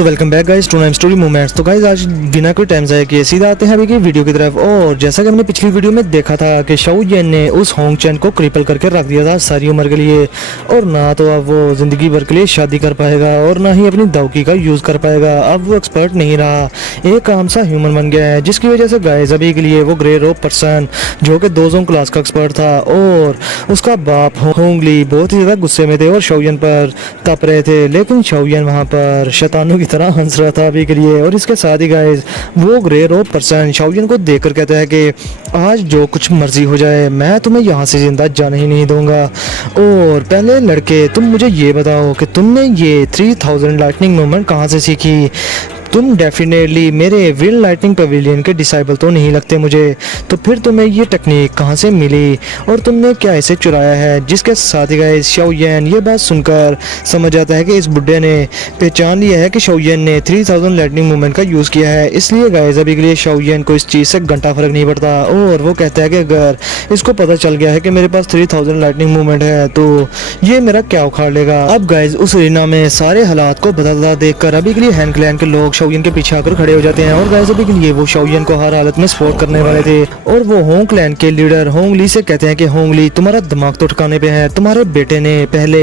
So welcome back guys to Naim story moments. तो guys आज बिना कोई टाइम ज़ाया किए सीधा आते हैं अभी की वीडियो की तरफ। और जैसा कि हमने पिछली वीडियो में देखा था कि शाओ येन ने उस होंग चैन को क्रिपल करके रख दिया था सारी उम्र के लिए, और ना तो अब वो ज़िंदगी भर के लिए शादी कर पाएगा और ना ही अपनी दावकी का यूज़ कर पाएगा। अब वो एक्सपर्ट नहीं रहा, एक आम सा ह्यूमन बन गया है, जिसकी वजह से गाइस अभी के लिए वो ग्रे रोप पर्सन जो कि 2 जोन क्लास का एक्सपर्ट था और उसका बाप होंग ली बहुत ही ज़्यादा गुस्से में थे और शाओ येन पर तप रहे थे। लेकिन शाओ येन वहाँ पर शैतानों की तरह हंस रहा था अभी के लिए। और इसके साथ ही गाइस वो ग्रे रोप पर्सन शाओ येन को देखकर कहता है कि आज जो कुछ मर्जी हो जाए मैं तुम्हें यहाँ से जिंदा जाने ही नहीं दूंगा। और पहले लड़के तुम मुझे ये बताओ कि तुमने ये 3000 लाइटनिंग मूवमेंट कहाँ से सीखी। तुम डेफिनेटली मेरे विल लाइटनिंग पवेलियन के डिसाइबल तो नहीं लगते मुझे, तो फिर तुम्हें ये टेक्निक कहाँ से मिली और तुमने क्या इसे चुराया है। जिसके साथ ही गाइस शाओ येन ये बात सुनकर समझ आता है कि इस बुड्ढे ने पहचान लिया है कि शाओ येन ने 3000 लाइटनिंग मूवमेंट का यूज़ किया है। इसलिए गाइस अभी के लिए शाओ येन को इस चीज़ से घंटा फर्क नहीं पड़ता और वो कहता है कि अगर इसको पता चल गया है कि मेरे पास 3000 लाइटनिंग मूवमेंट है तो ये मेरा क्या उखाड़ लेगा। अब गाइस उस अरीना में सारे हालात को बदलता देखकर अभी के लिए हैन क्लैन के लोग शाओ येन के पीछे आकर खड़े हो जाते हैं। और गाइस अभी के लिए वो शाओ येन को हर हालत में सपोर्ट करने वाले थे और वो होंग क्लैन के लीडर होंग ली से कहते हैं कि होंग ली तुम्हारा दिमाग तो ठिकाने पे है, तुम्हारे बेटे ने पहले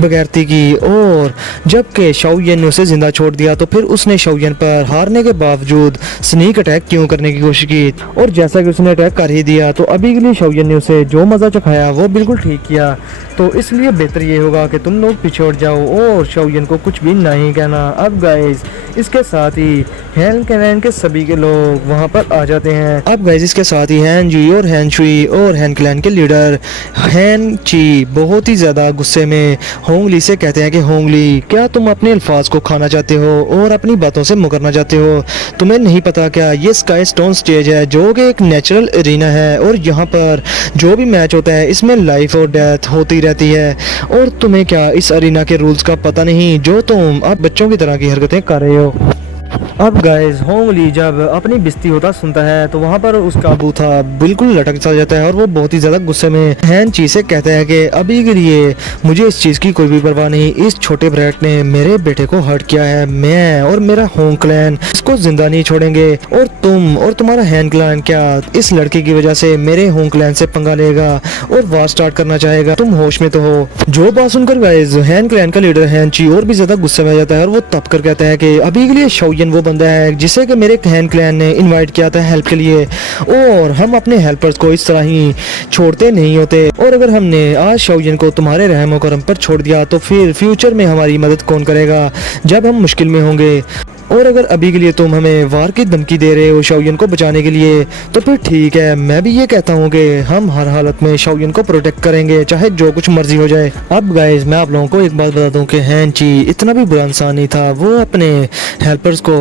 बगैरती की और जबकि शाओ येन ने उसे जिंदा छोड़ दिया तो फिर उसने शाओ येन पर हारने के बावजूद स्नीक अटैक क्यों करने की कोशिश की। और जैसा कि उसने अटैक कर ही दिया तो अभी के लिए शाओ येन ने उसे जो मजा चखाया वो बिल्कुल ठीक किया। तो इसलिए बेहतर ये होगा कि तुम लोग पीछे हट जाओ और शाओ येन को कुछ भी नहीं कहना। अब गाइस इसके साथ ही हैन क्लैन के सभी के लोग वहां पर आ जाते हैं। अब गाइस इसके साथ ही हैन जी और हैन शुई और हैन क्लैन के लीडर हैन ची बहुत ही ज्यादा गुस्से में होंग ली से कहते हैं कि होंग ली क्या तुम अपने अल्फाज को खाना चाहते हो और अपनी बातों से मुकरना चाहते हो। तुम्हें नहीं पता क्या ये स्काई स्टोन स्टेज है जो कि एक नेचुरल एरिना है और यहाँ पर जो भी मैच होता है इसमें लाइफ और डेथ होती रहती है। और तुम्हें क्या इस एरिना के रूल्स का पता नहीं जो तुम अब बच्चों की तरह की हरकतें कर रहे हो। अब गाइस होंग ली जब अपनी बिस्ती होता सुनता है तो वहाँ पर उसका बूथा बिल्कुल लटक सा जाता है और वो बहुत ही ज़्यादा गुस्से में हैन ची से कहता है कि अभी के लिए मुझे इस चीज़ की कोई भी परवाह नहीं, इस छोटे ब्रैट ने मेरे बेटे को हर्ट किया है, मैं और मेरा होंग क्लैन इसको जिंदा नहीं छोड़ेंगे। और तुम और तुम्हारा हैन क्लैन क्या इस लड़के की वजह से मेरे होंग क्लैन से पंगा लेगा और वार स्टार्ट करना चाहेगा। तुम होश में तो हो। जो बात सुनकर गाइस हैन क्लैन का लीडर हैन ची और भी ज्यादा गुस्से में आ जाता है और वो तप कर कहता है कि अभी के लिए शाओ येन वो बंदा है जिसे कि मेरे हैन क्लैन ने इनवाइट किया था हेल्प के लिए और हम अपने हेल्पर्स को इस तरह ही छोड़ते नहीं होते। और अगर हमने आज शाओ येन को तुम्हारे रहमो करम पर छोड़ दिया तो फिर फ्यूचर में हमारी मदद कौन करेगा जब हम मुश्किल में होंगे। और अगर अभी के लिए तुम हमें वार की धमकी दे रहे हो शाओ येन को बचाने के लिए तो फिर ठीक है, मैं भी ये कहता हूँ कि हम हर हालत में शाओ येन को प्रोटेक्ट करेंगे चाहे जो कुछ मर्जी हो जाए। अब गाइस मैं आप लोगों को एक बात बता दूं कि हैन ची इतना भी बुरा इंसान नहीं था, वो अपने हेल्पर्स को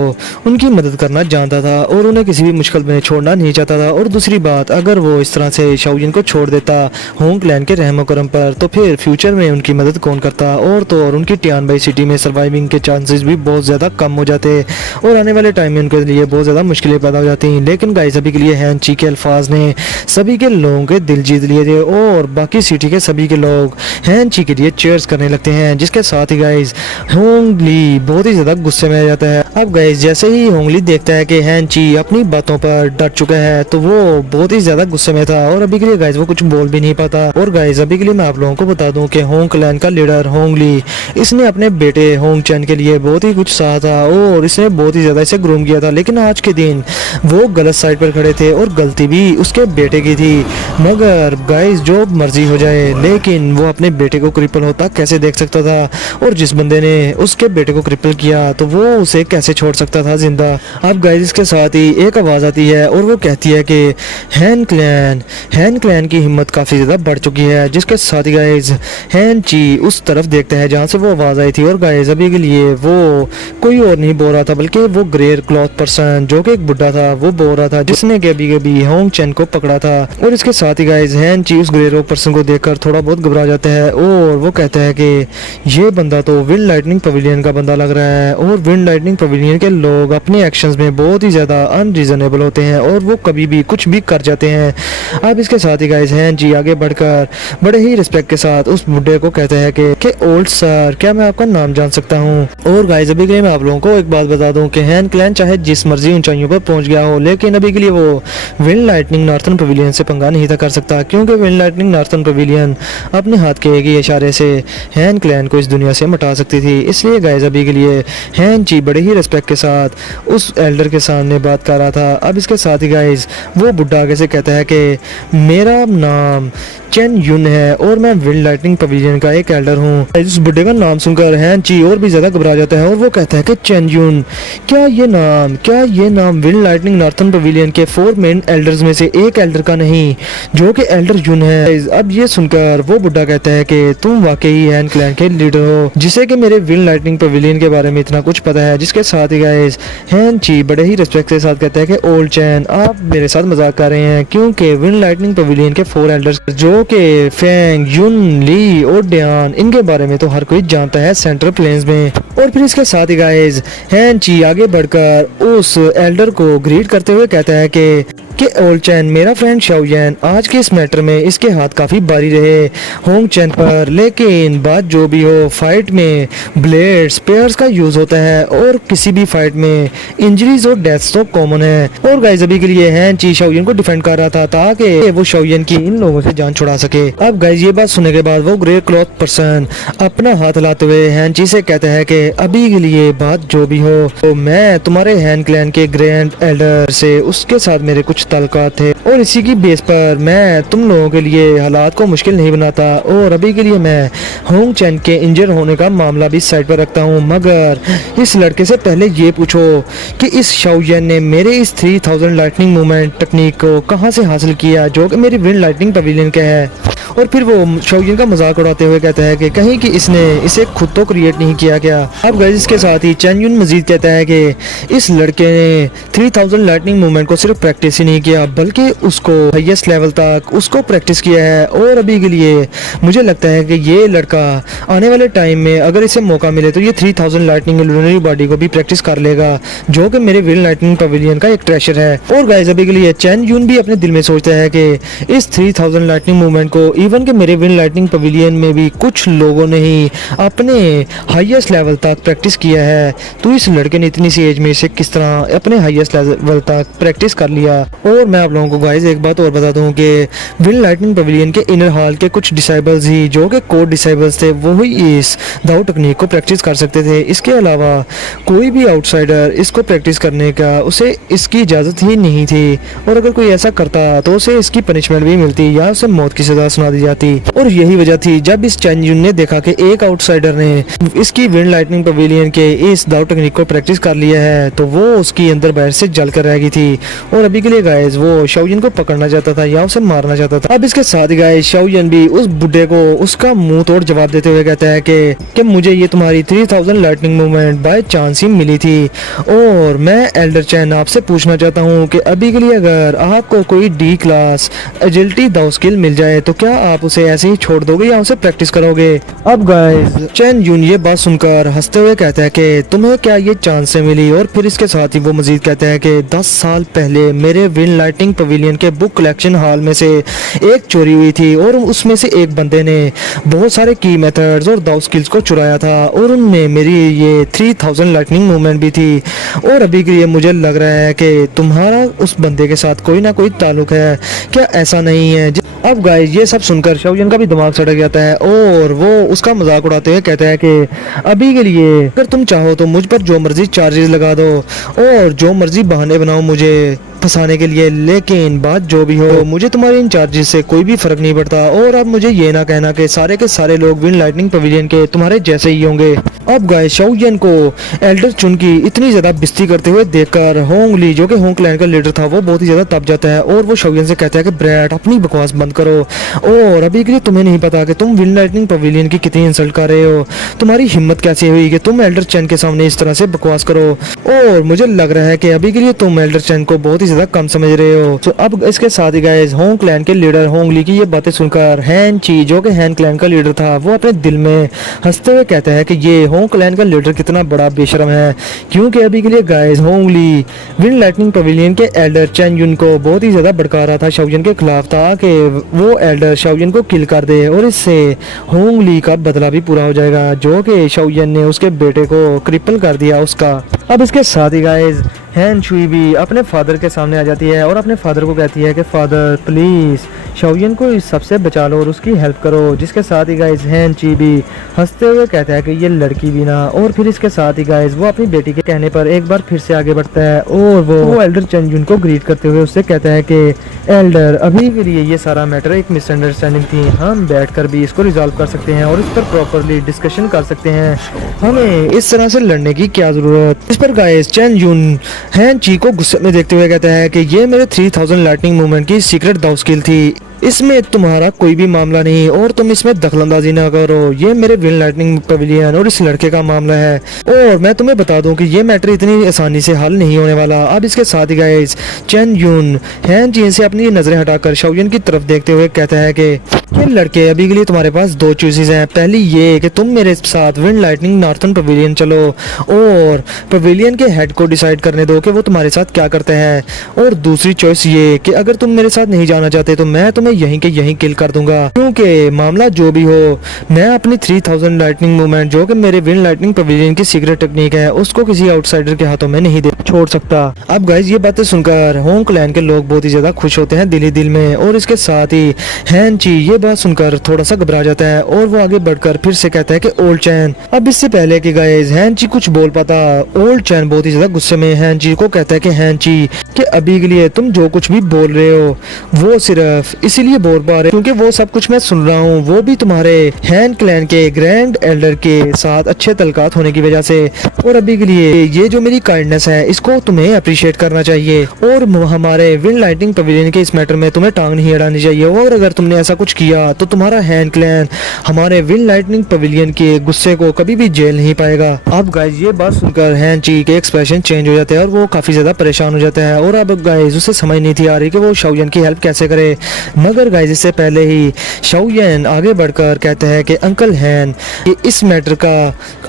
उनकी मदद करना जानता था और उन्हें किसी भी मुश्किल में छोड़ना नहीं चाहता था। और दूसरी बात अगर वो इस तरह से शाओ येन को छोड़ देता होंग क्लैन के रहमो करम पर तो फिर फ्यूचर में उनकी मदद कौन करता और तो और उनकी टियानबाई सिटी में सर्वाइविंग के चांसेस भी बहुत ज़्यादा कम हो जाते और आने वाले टाइम में उनके लिए बहुत ज़्यादा मुश्किलें पैदा हो जाती हैं। लेकिन गाइस अभी के लिए हैन ची के अल्फाज ने सभी के लोगों के दिल जीत लिए थे और बाकी सिटी के सभी के लोग हैन ची के लिए चीयर्स करने लगते हैं। जिसके साथ ही गाइस होंग ली बहुत ही ज़्यादा गुस्से में आ जाता है। अब गाइस जैसे ही होंग ली देखता है कि हैन ची अपनी बातों पर डट चुका है तो वो बहुत ही ज़्यादा गुस्से में था और अभी के लिए गाइस वो कुछ बोल भी नहीं पाता। और गाइस अभी के लिए मैं आप लोगों को बता दूं कि होंग क्लैन का लीडर होंग ली इसने अपने बेटे होंग चैन के लिए बहुत ही कुछ सहा था और इसने बहुत ही ज़्यादा इसे ग्रूम किया था। लेकिन आज के दिन वो गलत साइड पर खड़े थे और गलती भी उसके बेटे की थी। मगर गाइस जो मर्जी हो जाए लेकिन वो अपने बेटे को क्रिपल होता कैसे देख सकता था और जिस बंदे ने उसके बेटे को क्रिपल किया तो वो उसे कैसे छोड़ सकता था जिंदा। अब गाइस इसके साथ ही एक आवाज़ आती है और वो कहती है कि हैन क्लैन की हिम्मत काफ़ी ज़्यादा बढ़ चुकी है। जिसके साथ ही गाइस हैन ची उस तरफ देखता है जहाँ से वो आवाज़ आई थी और गाइस अभी के लिए वो कोई और नहीं बोल रहा था बल्कि वो ग्रे क्लॉथ पर्सन जो कि एक बुड्ढा था वो बोल रहा था जिसने कभी होंग चैन को पकड़ा था। और इसके साथ ही गाइस हैन ची उस ग्रे रोप पर्सन को देखकर थोड़ा बहुत घबरा जाता है और वो कहता है कि ये बंदा तो विंड लाइटनिंग पवेलियन का बंदा लग रहा है और विंड लाइटनिंग पवेलियन के लोग अपने एक्शंस में बहुत ही ज़्यादा अनरीजनेबल होते हैं और वो कभी भी कुछ भी कर जाते हैं। अब इसके साथ ही गाइस हैं जी आगे बढ़कर बड़े ही रिस्पेक्ट के साथ उस बुड्ढे को कहते हैं कि ओल्ड सर, क्या मैं आपका नाम जान सकता हूँ? और गाइस अभी के लिए मैं आप लोगों को एक बात बता दूं कि हैन क्लैन चाहे जिस मर्जी ऊंचाइयों पर पहुंच गया हो, लेकिन अभी के लिए वो विंड लाइटनिंग नॉर्थर्न पवेलियन से पंगा नहीं था कर सकता, क्योंकि विंड लाइटनिंग नॉर्थर्न पवेलियन अपने हाथ के एक ही इशारे से हैन क्लैन को इस दुनिया से मिटा सकती थी। इसलिए गाइस अभी के लिए हैन जी बड़े ही रिस्पेक्ट के साथ उस एल्डर के सामने बात कर रहा था। अब इसके साथ ही गाइस वो बुड्ढा आगे से कहता है कि मेरा नाम चेन युन है और मैं विंड लाइटनिंग पवेलियन का एक एल्डर हूँ। इस बुड्ढे का नाम सुनकर हैन ची और भी ज्यादा घबरा जाता है और वो कहता है कि चेन युन, क्या ये नाम विंड लाइटनिंग नॉर्थर्न पवेलियन के 4 मेन एल्डर्स में से एक एल्डर का नहीं, जो कि एल्डर युन है? अब ये सुनकर वो बुड्ढा कहता है कि तुम वाकई हैन क्लैन के लीडर हो, जिसे कि मेरे विंड लाइटनिंग पवेलियन के बारे में इतना कुछ पता है। जिसके साथ ही गाइस हैन ची बड़े ही रिस्पेक्ट के साथ कहता है कि ओल्ड चैन, आप मेरे साथ मजाक कर रहे हैं, क्योंकि विंड लाइटनिंग पवेलियन के 4 एल्डर्स जो के फेंग, युन, ली और डियान, इनके बारे में तो हर कोई जानता है सेंट्रल प्लेन्स में। और फिर इसके साथ ही गाइस हैन ची आगे बढ़कर उस एल्डर को ग्रीट करते हुए कहता है कि ओल्ड चैन, मेरा फ्रेंड शाओयन, आज के इस मैटर में इसके हाथ काफी भारी रहे होंग चैन पर, लेकिन बात जो भी हो, फाइट में ब्लेड स्पेयर्स का यूज होता है और किसी भी फाइट में इंजरीज और डेथ्स तो कॉमन है। और गाइस अभी के लिए हैन ची शाओयन को डिफेंड कर रहा था ताकि वो शाओयन की इन लोगों से जान छुड़ा सके। अब गाइस ये बात सुनने के बाद वो ग्रे क्लॉथ पर्सन अपना हाथ हिलाते हुए हैन ची से कहता है कि अभी के लिए बात जो भी हो, तो मैं तुम्हारे हैन क्लैन के ग्रैंड एल्डर से उसके साथ मेरे कुछ ताल्लुकात थे और इसी की बेस पर मैं तुम लोगों के लिए हालात को मुश्किल नहीं बनाता। और अभी के लिए मैं होंग चैन के इंजर होने का मामला भी साइड पर रखता हूँ, मगर इस लड़के से पहले ये पूछो कि इस शाओयन ने मेरे इस 3000 लाइटनिंग मूवमेंट टेक्निक को कहां से हासिल किया, जो कि मेरी विंड लाइटनिंग पवेलियन का है। और फिर वो शाओयन का मजाक उड़ाते हुए कहता है कि कहीं कि इसने इसे खुद तो क्रिएट नहीं किया क्या। अब गाइस इसके साथ ही चेन युन मजीद कहता है कि इस लड़के ने 3000 लाइटनिंग मूवमेंट को सिर्फ प्रैक्टिस ही नहीं किया, बल्कि उसको हाईएस्ट लेवल तक उसको प्रैक्टिस किया है। और अभी के लिए मुझे लगता है कि ये लड़का आने वाले टाइम में अगर इसे मौका मिले तो ये 3000 लाइटनिंग लूनरी बॉडी को भी प्रैक्टिस कर लेगा, जो कि मेरे विंड लाइटनिंग पवेलियन का एक ट्रेजर है। और गाइस अभी के लिए चेन युन भी अपने दिल में सोचता है कि इस 3000 लाइटनिंग मूवमेंट को इवन के मेरे विंड लाइटनिंग पवेलियन में भी कुछ लोगों ने ही अपने हाईएस्ट लेवल तक प्रैक्टिस किया है, तो इस लड़के ने इतनी सी एज में इसे किस तरह अपने हाईएस्ट लेवल तक प्रैक्टिस कर लिया। और मैं आप लोगों को गाइस एक बात और बता दूं कि विंड लाइटनिंग पवेलियन के इनर हॉल के कुछ डिसाइबल्स ही, जो कि कोड डिसाइबल्स थे, वो ही इस दाऊ टेक्निक को प्रैक्टिस कर सकते थे। इसके अलावा कोई भी आउटसाइडर इसको प्रैक्टिस करने का उसे इसकी इजाज़त ही नहीं थी, और अगर कोई ऐसा करता तो उसे इसकी पनिशमेंट भी मिलती या उसे मौत की सजा सुना दी जाती। और यही वजह थी जब इस चेन युन ने देखा कि एक आउटसाइडर ने इसकी विंड लाइटनिंग पवेलियन के इस दाऊ टेक्निक को प्रैक्टिस कर लिया है, तो वो उसकी अंदर बाहर से जल कर रह गई थी। और अभी के लिए गाइस वो शाओयन को पकड़ना चाहता था या उसे मारना चाहता था। अब इसके साथ ही गाइस शाओयन भी उस बुड्ढे को उसका मुंह तोड़ जवाब देते हुए कहता है कि मुझे ये तुम्हारी 3000 लाइटनिंग मूवमेंट बाय चांस ही मिली थी, और मैं एल्डर चैन आपसे पूछना चाहता हूँ कि अभी के लिए अगर आपको कोई डी क्लास एजिलिटी दाऊ स्किल मिल जाए तो क्या आप उसे ऐसे ही छोड़ दोगे या उसे प्रैक्टिस करोगे? अब गाइस चेन युन ये बात सुनकर हंसते हुए कहता है कि तुम्हें क्या ये चांस से मिली। और फिर इसके साथ ही वो मजीद कहता है कि 10 साल पहले मेरे विंड लाइटनिंग पवेलियन के बुक कलेक्शन हॉल में से एक चोरी हुई थी, और उसमें से एक बंदे ने बहुत सारे की मेथड्स और दाऊ स्किल्स को चुराया था, और उनमें मेरी ये 3000 लाइटनिंग मूवमेंट भी थी। और अभी के लिए मुझे लग रहा है कि तुम्हारा उस बंदे के साथ कोई ना कोई ताल्लुक है, क्या ऐसा नहीं है? अब गाइस ये सब सुनकर शाओयन का भी दिमाग सड़क जाता है और वो उसका मजाक उड़ाते हुए कहता है कि अभी के लिए अगर तुम चाहो तो मुझ पर जो मर्जी चार्जेस लगा दो और जो मर्जी बहाने बनाओ मुझे फंसाने के लिए, लेकिन बात जो भी हो मुझे तुम्हारे इन चार्जेस से कोई भी फर्क नहीं पड़ता। और अब मुझे ये ना कहना कि सारे के सारे लोग विंड लाइटनिंग पवेलियन के तुम्हारे जैसे ही होंगे। अब गाइस शाओयन को एल्डर चुन की इतनी ज्यादा बेइज्जती करते हुए देखकर होंग ली, जो कि होंग क्लैन का लीडर था, वो बहुत ही ज्यादा तप जाता है और वो शाओयन से कहता है कि ब्रैट अपनी बकवास बंद करो, और अभी के लिए तुम्हें नहीं पता कि तुम विंड लाइटनिंग पवेलियन की कितनी इंसल्ट कर रहे हो। तुम्हारी हिम्मत कैसे हुई कि तुम एल्डर चैन के सामने इस तरह से बकवास करो? और मुझे लग रहा है कि अभी के लिए तुम एल्डर चैन को बहुत ही ज्यादा कम समझ रहे हो। तो अब इसके साथ ही गाइस होंग क्लैन के लीडर होंग ली की ये बातें सुनकर हैन ची जो कि हैन क्लैन का लीडर था वो अपने दिल में हंसते हुए कहता है कि ये होंग क्लैन का लीडर कितना बड़ा बेशरम है, क्योंकि अभी के लिए गाइस होंग ली विंड लाइटनिंग पवेलियन के एल्डर चेन युन को बहुत ही ज्यादा भड़का रहा था शाओयन के खिलाफ था कि वो एल्डर शाओयन को किल कर दे और इससे होंग ली का बदला भी पूरा हो जाएगा जो कि शाओयन ने उसके बेटे को क्रिपल कर दिया उसका। अब इसके साथ ही गाइस हैन शुई भी अपने फादर के सामने आ जाती है और अपने फादर को कहती है कि फादर प्लीज़ शाओयन को इस सबसे बचा लो और उसकी हेल्प करो। जिसके साथ ही गाइस हैन ची भी हंसते हुए कहता है कि ये लड़की भी ना, और फिर इसके साथ ही गाइस वो अपनी बेटी के कहने पर एक बार फिर से आगे बढ़ता है और वो एल्डर चेन युन को ग्रीट करते हुए उससे कहता है कि एल्डर अभी के लिए ये सारा मैटर एक मिसअंडरस्टैंडिंग थी, हम बैठकर भी इसको रिजॉल्व कर सकते हैं और इस पर प्रॉपरली डिस्कशन कर सकते हैं, हमें इस तरह से लड़ने की क्या जरूरत। इस पर गाइस चेन युन हैन ची को गुस्से में देखते हुए कहता है कि ये मेरे 3000 लाइटनिंग मूवमेंट की सीक्रेट दाव स्किल थी, इसमें तुम्हारा कोई भी मामला नहीं और तुम इसमें दखलंदाजी ना करो, ये मेरे विंड लाइटनिंग पवेलियन और इस लड़के का मामला है और मैं तुम्हें बता दूं कि ये मैटर इतनी आसानी से हल नहीं होने वाला। अब इसके साथ ही गाइस चेन युन हैन जी से अपनी नजरें हटाकर शाओयन की तरफ देखते हुए कहता है कि लड़के अभी के लिए तुम्हारे पास दो चॉइसेस हैं, पहली ये कि तुम मेरे साथ विंड लाइटनिंग नॉर्थन पवेलियन चलो और पवेलियन के हेड को डिसाइड करने दो कि वो तुम्हारे साथ क्या करते हैं, और दूसरी चॉइस ये कि अगर तुम मेरे साथ नहीं जाना चाहते तो मैं तुम्हें यहीं के यहीं किल कर दूंगा, क्योंकि मामला जो भी हो मैं अपनी 3000 लाइटनिंग मूवमेंट जो कि मेरे विंड लाइटनिंग पवेलियन की सीक्रेट टेक्निक है उसको किसी आउटसाइडर के हाथों में नहीं छोड़ सकता। अब गाइस ये बातें सुनकर होंग क्लैन के लोग बहुत ही ज्यादा खुश होते हैं दिल ही दिल में, और इसके साथ ही हैन ची ये बात सुनकर थोड़ा सा घबरा जाता है और वो आगे बढ़कर फिर से कहता है कि ओल्ड चैन। अब इससे पहले कि गाइस हैन ची कुछ बोल पाता, ओल्ड चैन बहुत ही ज्यादा गुस्से में हैन ची को कहता है कि हैन ची कि अभी के लिए तुम जो कुछ भी बोल रहे हो वो सिर्फ इसीलिए बोल पा रहे क्योंकि वो सब कुछ मैं सुन रहा हूँ, वो भी तुम्हारे हैन क्लैन के ग्रैंड एल्डर के साथ अच्छे तलकात होने की वजह से, और अभी के लिए ये जो मेरी काइंडनेस है इसको तुम्हें अप्रिशिएट करना चाहिए और हमारे विंड लाइटनिंग पवेलियन के इस मैटर में तुम्हें टांग नहीं अड़ानी चाहिए, और अगर तुमने ऐसा कुछ किया तो तुम्हारा हैन क्लैन हमारे विंड लाइटनिंग पवेलियन के गुस्से को कभी भी झेल नहीं पाएगा। अब गाइस ये बात सुनकर हैन ची के एक्सप्रेशन चेंज हो जाते हैं और वो काफी ज्यादा परेशान हो जाता है, और अब गाइस उसे समझ नहीं थी आ रही कि वो शाओयन की हेल्प कैसे करे, मगर गाइस इससे पहले ही शाओयन आगे बढ़कर कहता है कि अंकल हैन कि इस मैटर का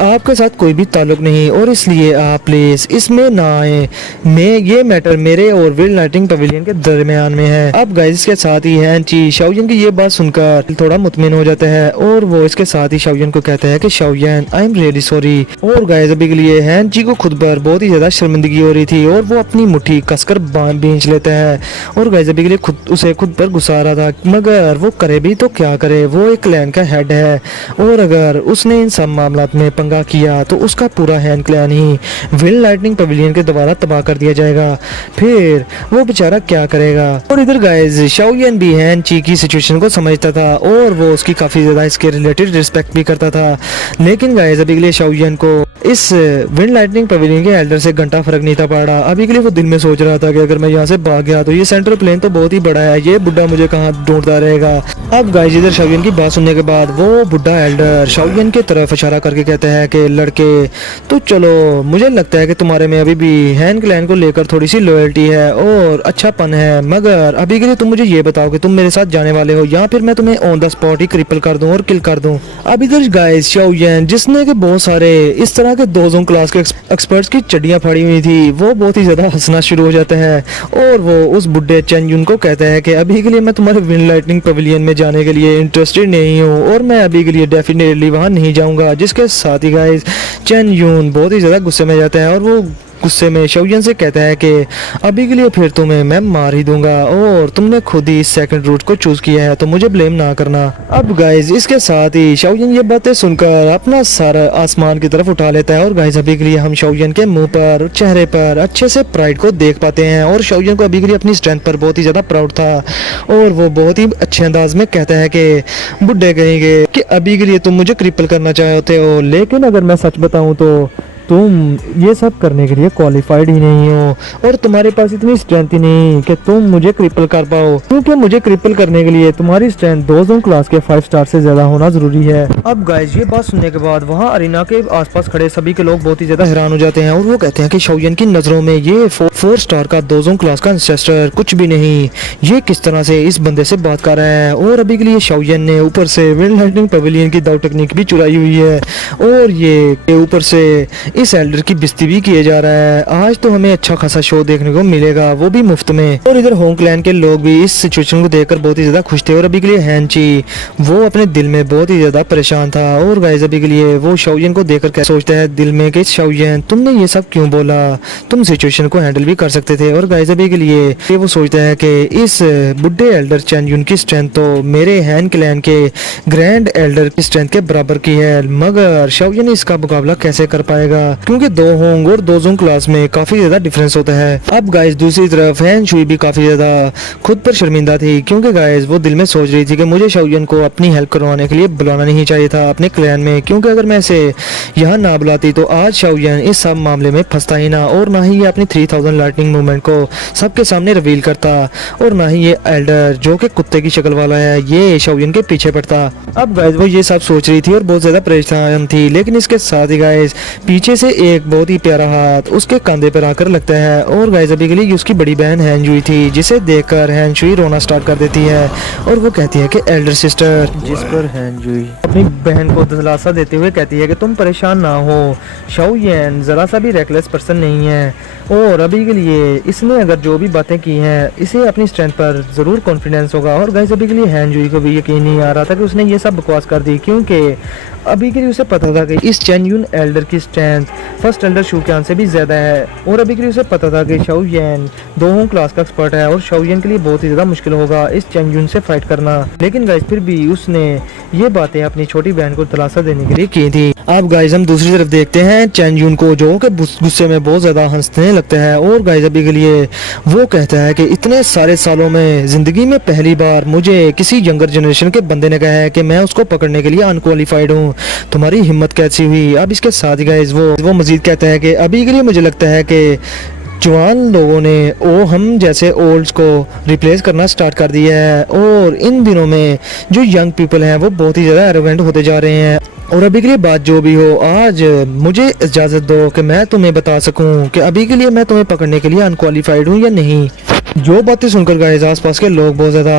आपके साथ कोई भी ताल्लुक नहीं और इसलिए आप प्लीज इसमें ना आए, मैं ये मैटर मेरे और विंड लाइटनिंग पवेलियन के दरमियान में है। अब गाइस इसके साथ ही हैन ची शाओयन की ये बात सुनकर थोड़ा मुतमिन हो जाता है और वो इसके साथ ही शाओयन को कहता है कि Shaoyan I am really sorry, और गाइस अभी के लिए हैन ची को खुद पर बहुत ही ज्यादा शर्मिंदगी हो रही थी और वो अपनी मुट्ठी कसकर भींच लेता है, और गाइस अभी के लिए उसे खुद पर गुस्सा आ रहा था, मगर वो करे भी तो क्या करे, वो एक क्लैन का हेड है और अगर उसने इन सब मामलात में पंगा किया तो उसका पूरा हैन क्लैन ही विंड लाइटनिंग पवेलियन के द्वारा तबाह कर दिया जाएगा, फिर वो बेचारा क्या करेगा। और इधर गाइस शाओयन भी हैन ची की सिचुएशन को समझता था और वो उसकी काफी ज्यादा इसके रिलेटेड रिस्पेक्ट भी करता था, लेकिन गाइस अभी के लिए शाओयन को इस विंड लाइटनिंग पवेलियन के एल्डर से घंटा फर्क नहीं था पड़ा। अभी के लिए वो दिल में सोच रहा था कि अगर मैं यहाँ से भाग गया तो ये सेंट्रल प्लेन तो बहुत ही बड़ा है, ये बुड्ढा मुझे कहाँ ढूंढता रहेगा। अब गाइस इधर शाओयन की बात सुनने के बाद वो बुड्ढा एल्डर शाओयन की तरफ इशारा करके कहता है कि लड़के तो चलो, मुझे लगता है कि तुम्हारे में अभी भी हैन क्लैन को लेकर थोड़ी सी लॉयल्टी है और अच्छापन है, मगर अभी के लिए तुम मुझे ये बताओ कि तुम मेरे साथ जाने वाले हो या फिर मैं तुम्हें on the spot he cripple कर दूं और किल कर दूं। अब इधर गाइस शाओयन जिसने के बहुत सारे इस तरह के दोजों क्लास के एक्सपर्ट्स की चड्डियां फाड़ी हुई थी, वो बहुत ही ज्यादा हंसना शुरू हो जाता है और वो उस बुड्ढे चेन युन को कहता है कि अभी के लिए मैं तुम्हारे विंड लाइटनिंग पवेलियन में जाने के लिए इंटरेस्टेड नहीं हूँ और मैं अभी के लिए डेफिनेटली वहाँ नहीं जाऊँगा। जिसके साथ ही गाइस चेन युन बहुत ही ज़्यादा गुस्से में जाता है और वो गुस्से में शाओयन से कहता है कि अभी के लिए फिर तुम्हें मैं मार ही दूंगा और तुमने खुद ही सेकंड रूट को चूज किया है तो मुझे ब्लेम ना करना। अब गाइस इसके साथ ही शाओयन ये बातें सुनकर अपना सारा आसमान की तरफ उठा लेता है और गाइस अभी के लिए हम शाओयन के मुंह पर चेहरे पर अच्छे से प्राइड को देख पाते हैं और शाओयन को अभी के लिए अपनी स्ट्रेंथ पर बहुत ही ज्यादा प्राउड था और वो बहुत ही अच्छे अंदाज में कहता है कि बुड्ढे कहेंगे कि अभी के लिए तुम मुझे क्रिपल करना चाहते हो, लेकिन अगर मैं सच बताऊं तो तुम ये सब करने के लिए क्वालिफाइड ही नहीं हो और तुम्हारे पास इतनी स्ट्रेंथ ही नहीं कि तुम मुझे क्रिपल कर पाओ, क्योंकि मुझे क्रिपल करने के लिए तुम्हारी स्ट्रेंथ 2 जोन क्लास के 5 स्टार से ज्यादा होना जरूरी है। अब गाइस ये बात सुनने के बाद वहाँ अरीना के आसपास खड़े सभी के लोग बहुत ही ज्यादा हैरान हो जाते हैं और वो कहते हैं कि शाओयन की नजरों में ये 4 स्टार का 2 जोन क्लास का इंसेस्टर कुछ भी नहीं, ये किस तरह से इस बंदे से बात कर रहा है। और अभी के लिए शाओयन ने ऊपर से विंड लाइटनिंग पवेलियन की दाव टेक्निक भी चुराई हुई है और ये ऊपर से इस एल्डर की बेइज्जती भी किए जा रहा है। आज तो हमें अच्छा खासा शो देखने को मिलेगा, वो भी मुफ्त में। और इधर होंग क्लैन के लोग भी इस सिचुएशन को देखकर बहुत ही ज्यादा खुश थे और अभी के लिए हैंची वो अपने दिल में बहुत ही ज्यादा परेशान था। और गाइस अभी के लिए वो शाओयन को देखकर क्या सोचता है दिल में कि शाओयन तुमने ये सब क्यों बोला, तुम सिचुएशन को हैंडल भी कर सकते थे। और गाइस अभी के लिए ये वो सोचता है कि इस बुड्ढे एल्डर चेन युन की स्ट्रेंथ तो मेरे हैन क्लैन के ग्रैंड एल्डर की स्ट्रेंथ के बराबर की है, मगर शाओयन इसका मुकाबला कैसे कर पाएगा, क्योंकि 2 होंग और 2 जोन क्लास में काफी ज्यादा डिफरेंस होता है। अब गाइस दूसरी तरफ हैन शुई भी काफी ज्यादा खुद पर शर्मिंदा थी, क्योंकि गाइस वो दिल में सोच रही थी कि मुझे शाओयन को अपनी हेल्प करवाने के लिए बुलाना नहीं चाहिए था अपने क्लैन में, क्योंकि अगर मैं इसे यहाँ ना बुलाती तो आज शाओयन इस सब मामले में फंसता ही ना और ना ही ये अपनी 3000 लाइटनिंग मूवमेंट को सबके सामने रिवील करता और ना ही ये एल्डर जो कि कुत्ते की शक्ल वाला है ये शाओयन के पीछे पड़ता। अब गाइस वो ये सब सोच रही थी और बहुत ज्यादा परेशान थी, लेकिन इसके साथ ही गाइस पीछे से एक बहुत ही प्यारा हाथ उसके कंधे पर आकर लगता है और गाइस अभी के लिए उसकी बड़ी बहन हैंजुई थी, जिसे देखकर हैंजुई रोना स्टार्ट कर देती है और वो कहती है कि एल्डर सिस्टर, जिस पर हैंजुई अपनी बहन को दिलासा देते हुए कहती है कि तुम परेशान ना हो, शाओयन जरा सा भी रेकलेस पर्सन नहीं है और अभी के लिए इसने अगर जो भी बातें की हैं इसे अपनी स्ट्रेंथ पर जरूर कॉन्फिडेंस होगा। और गाइस अभी के लिए हैंजुई को भी यकीन नहीं आ रहा था कि उसने ये सब बकवास कर दी, क्योंकि अभी के लिए उसे पता था कि इस चेन युन एल्डर की strength first Elder shoe can say भी ज्यादा है और अभी के लिए उसे पता था कि शाओयन 2 होंग क्लास का एक्सपर्ट है और शाओयन के लिए बहुत ही ज्यादा मुश्किल होगा इस चेन युन से फाइट करना। लेकिन गाइस फिर भी उसने ये बातें अपनी छोटी बहन को दिलासा देने के लिए की थी। अब गाइस हम दूसरी तरफ देखते हैं चेन युन को, जो कि गुस्से में बहुत ज्यादा हंसने लगता है और गाइस अभी के लिए वो कहता है कि इतने सारे सालों में जिंदगी में पहली बार मुझे किसी यंगर जनरेशन के बंदे ने कहा है कि मैं उसको पकड़ने के लिए अनक्वालिफाइड हूँ, तुम्हारी हिम्मत कैसी हुई। अब इसके साथ ही गाइस वो मजीद कहता है कि अभी के लिए मुझे लगता है कि जवान लोगों ने हम जैसे ओल्ड्स को रिप्लेस करना स्टार्ट कर दिया है और इन दिनों में जो यंग पीपल हैं वो बहुत ही ज़्यादा एरोगेंट होते जा रहे हैं। और अभी के लिए बात जो भी हो, आज मुझे इजाज़त दो कि मैं तुम्हें बता सकूं कि अभी के लिए मैं तुम्हें पकड़ने के लिए अनक्वालिफाइड हूं या नहीं। जो बातें सुनकर गाइस आसपास के लोग बहुत ज़्यादा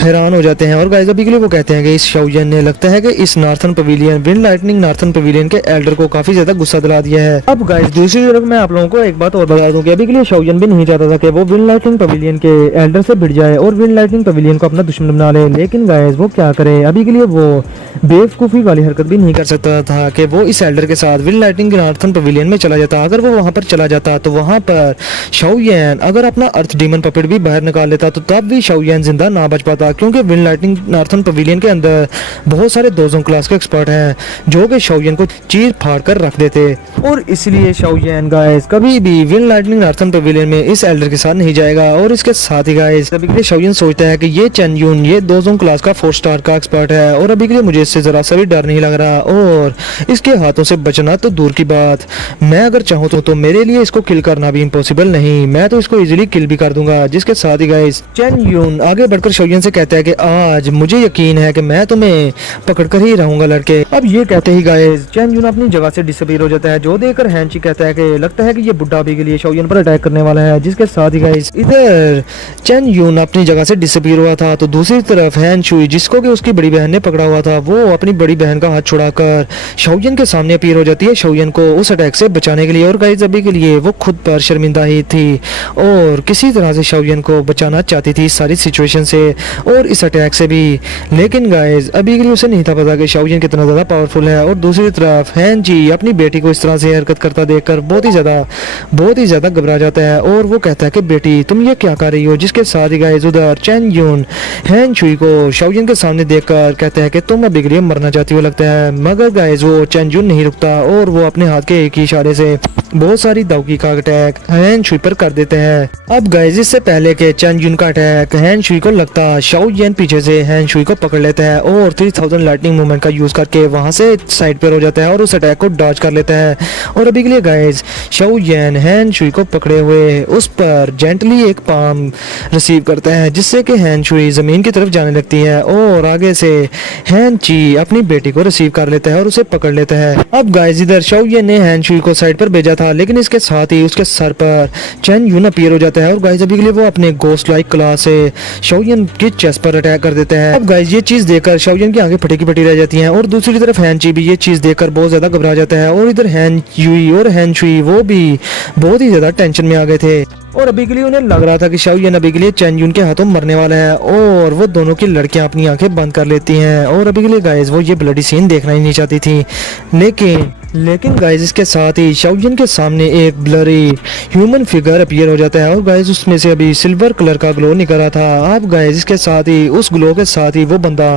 हैरान हो जाते हैं और गाइस अभी के लिए वो कहते हैं कि इस शाओयन ने लगता है कि इस northern pavilion wind lightning northern pavilion के एल्डर को काफ़ी ज़्यादा गुस्सा दिला दिया है। अब गाइस दूसरी तरफ मैं आप लोगों को एक बात और बता दूं कि अभी के लिए शाओयन भी नहीं चाहता था कि वो विंड लाइटनिंग पवेलियन के एल्डर से भिड़ जाए और विंड लाइटनिंग पवेलियन को अपना दुश्मन बना ले, लेकिन गाइस वो क्या करे, अभी के लिए वो बेवकूफ़ी वाली हरकत भी नहीं कर सकता था कि वो इस एल्डर के साथ विंड लाइटनिंग नार्थन पवेलियन में चला जाता। अगर वो वहाँ पर चला जाता तो वहाँ पर शाओयन अगर अपना अर्थ डीमन पपेट भी बाहर निकाल लेता तो तब भी शाओयन जिंदा ना बच पाता, क्योंकि विंड लाइटनिंग नार्थन पवेलियन के अंदर बहुत सारे 2 जोन क्लास के एक्सपर्ट हैं जो कि शाओयन को चीर फाड़ कर रख देते और इसलिए शाओयन गाइस कभी भी विंड लाइटनिंग नार्थन पवेलियन में इस एल्डर के साथ नहीं जाएगा। और इसके साथ ही गाइस अभी के लिए शाओयन सोचता है कि ये चेन युन ये 2 जोन क्लास का 4 स्टार का एक्सपर्ट है और अभी के लिए मुझे इससे जरा सा भी डर नहीं लग रहा और इसके हाथों से बचना तो दूर की बात, मैं अगर चाहूँ तो मेरे लिए इसको किल करना भी इम्पॉसिबल नहीं, मैं तो इसको इजीली किल भी कर दूंगा। जिसके साथ ही गाइस चेन युन आगे बढ़कर शाओयन से कहता है कि आज मुझे यकीन है कि मैं तुम्हें पकड़कर ही रहूंगा लड़के। अब ये कहते ही गाइस चेन युन अपनी जगह से डिसअपीयर हो जाता है, जो देखकर हैंची कहता है कि लगता है कि ये बुड्ढा अभी के लिए शाओयन पर अटैक करने वाला है। जिसके साथ ही गाइस इधर चेन युन अपनी जगह से डिसअपीयर हुआ था तो दूसरी तरफ हैन शुई, जिसको कि उसकी बड़ी बहन ने पकड़ा हुआ था, वो अपनी बड़ी बहन का हाथ छुड़ाकर शाओयन के सामने अपीयर हो जाती है शाओयन को उस अटैक से बचाने के लिए। और गाइस अभी के लिए वो खुद पर शर्मिंदा ही थी और किसी तरह से शाओयन को बचाना चाहती थी इस सारी सिचुएशन से और इस अटैक से भी, लेकिन गाइस अभी के लिए उसे नहीं था पता कि शाओयन कितना ज़्यादा पावरफुल है। और दूसरी तरफ हैन जी अपनी बेटी को इस तरह से हरकत करता देखकर बहुत ही ज़्यादा घबरा जाता है और वो कहता है कि बेटी तुम ये क्या कर रही हो। जिसके साथ ही गाइस उधर चेन युन हैन शुई को शाओयन के सामने देखकर कहता है कि तुम अभी के लिए मरना चाहती हो लगता है, मगर गाइस वो चेन युन नहीं रुकता और वो अपने हाथ के एक ही इशारे से बहुत सारी दाउकी का अटैक हैन शुई पर कर देते हैं। अब गाइस इससे पहले के चेन यून का अटैक हैन शुई को लगता शाओ येन पीछे से हैन शुई को पकड़ लेता है और 3000 लाइटनिंग मूवमेंट का यूज करके वहां से साइड पर हो जाता है और उस अटैक को डॉज कर लेता है। और अभी के लिए गाइस शाओ येन हैन शुई को पकड़े हुए उस पर जेंटली एक पाम रिसीव करता है जिससे कि हैन शुई जमीन की तरफ जाने लगती है और आगे से हैन ची अपनी बेटी को रिसीव कर लेता है और उसे पकड़ लेता है। अब गाइस इधर शाओ येन ने हैन शुई को साइड पर भेजा था लेकिन इसके साथ ही उसके सर पर चेन यून अपीयर हो जाता है और गाइस अभी के लिए वो अपने गोस्ट लाइक क्लास से शाओ येन की चेस्ट पर अटैक कर देता है। अब गाइस ये चीज देखकर शाओ येन की आंखें फटी की फटी रह जाती हैं और दूसरी तरफ हैन ची भी ये चीज देखकर बहुत ज्यादा घबरा जाता है और इधर हैन यूई और हैन शुई वो भी बहुत ही ज्यादा टेंशन में आ गए थे और अभी के लिए उन्हें लग रहा था कि शाओ येन अभी के लिए चेन यून के हाथों मरने वाला है और वो दोनों की लड़कियां अपनी आंखें बंद कर लेती हैं और अभी के लिए गाइस वो ये ब्लडी सीन देखना ही नहीं चाहती थी। लेकिन गाइस इसके साथ ही शाओ येन के सामने एक ब्लरी ह्यूमन फिगर अपीयर हो जाता है और गाइस उसमें से अभी सिल्वर कलर का ग्लो निकल रहा था। अब गाइस इसके साथ ही उस ग्लो के साथ ही वो बंदा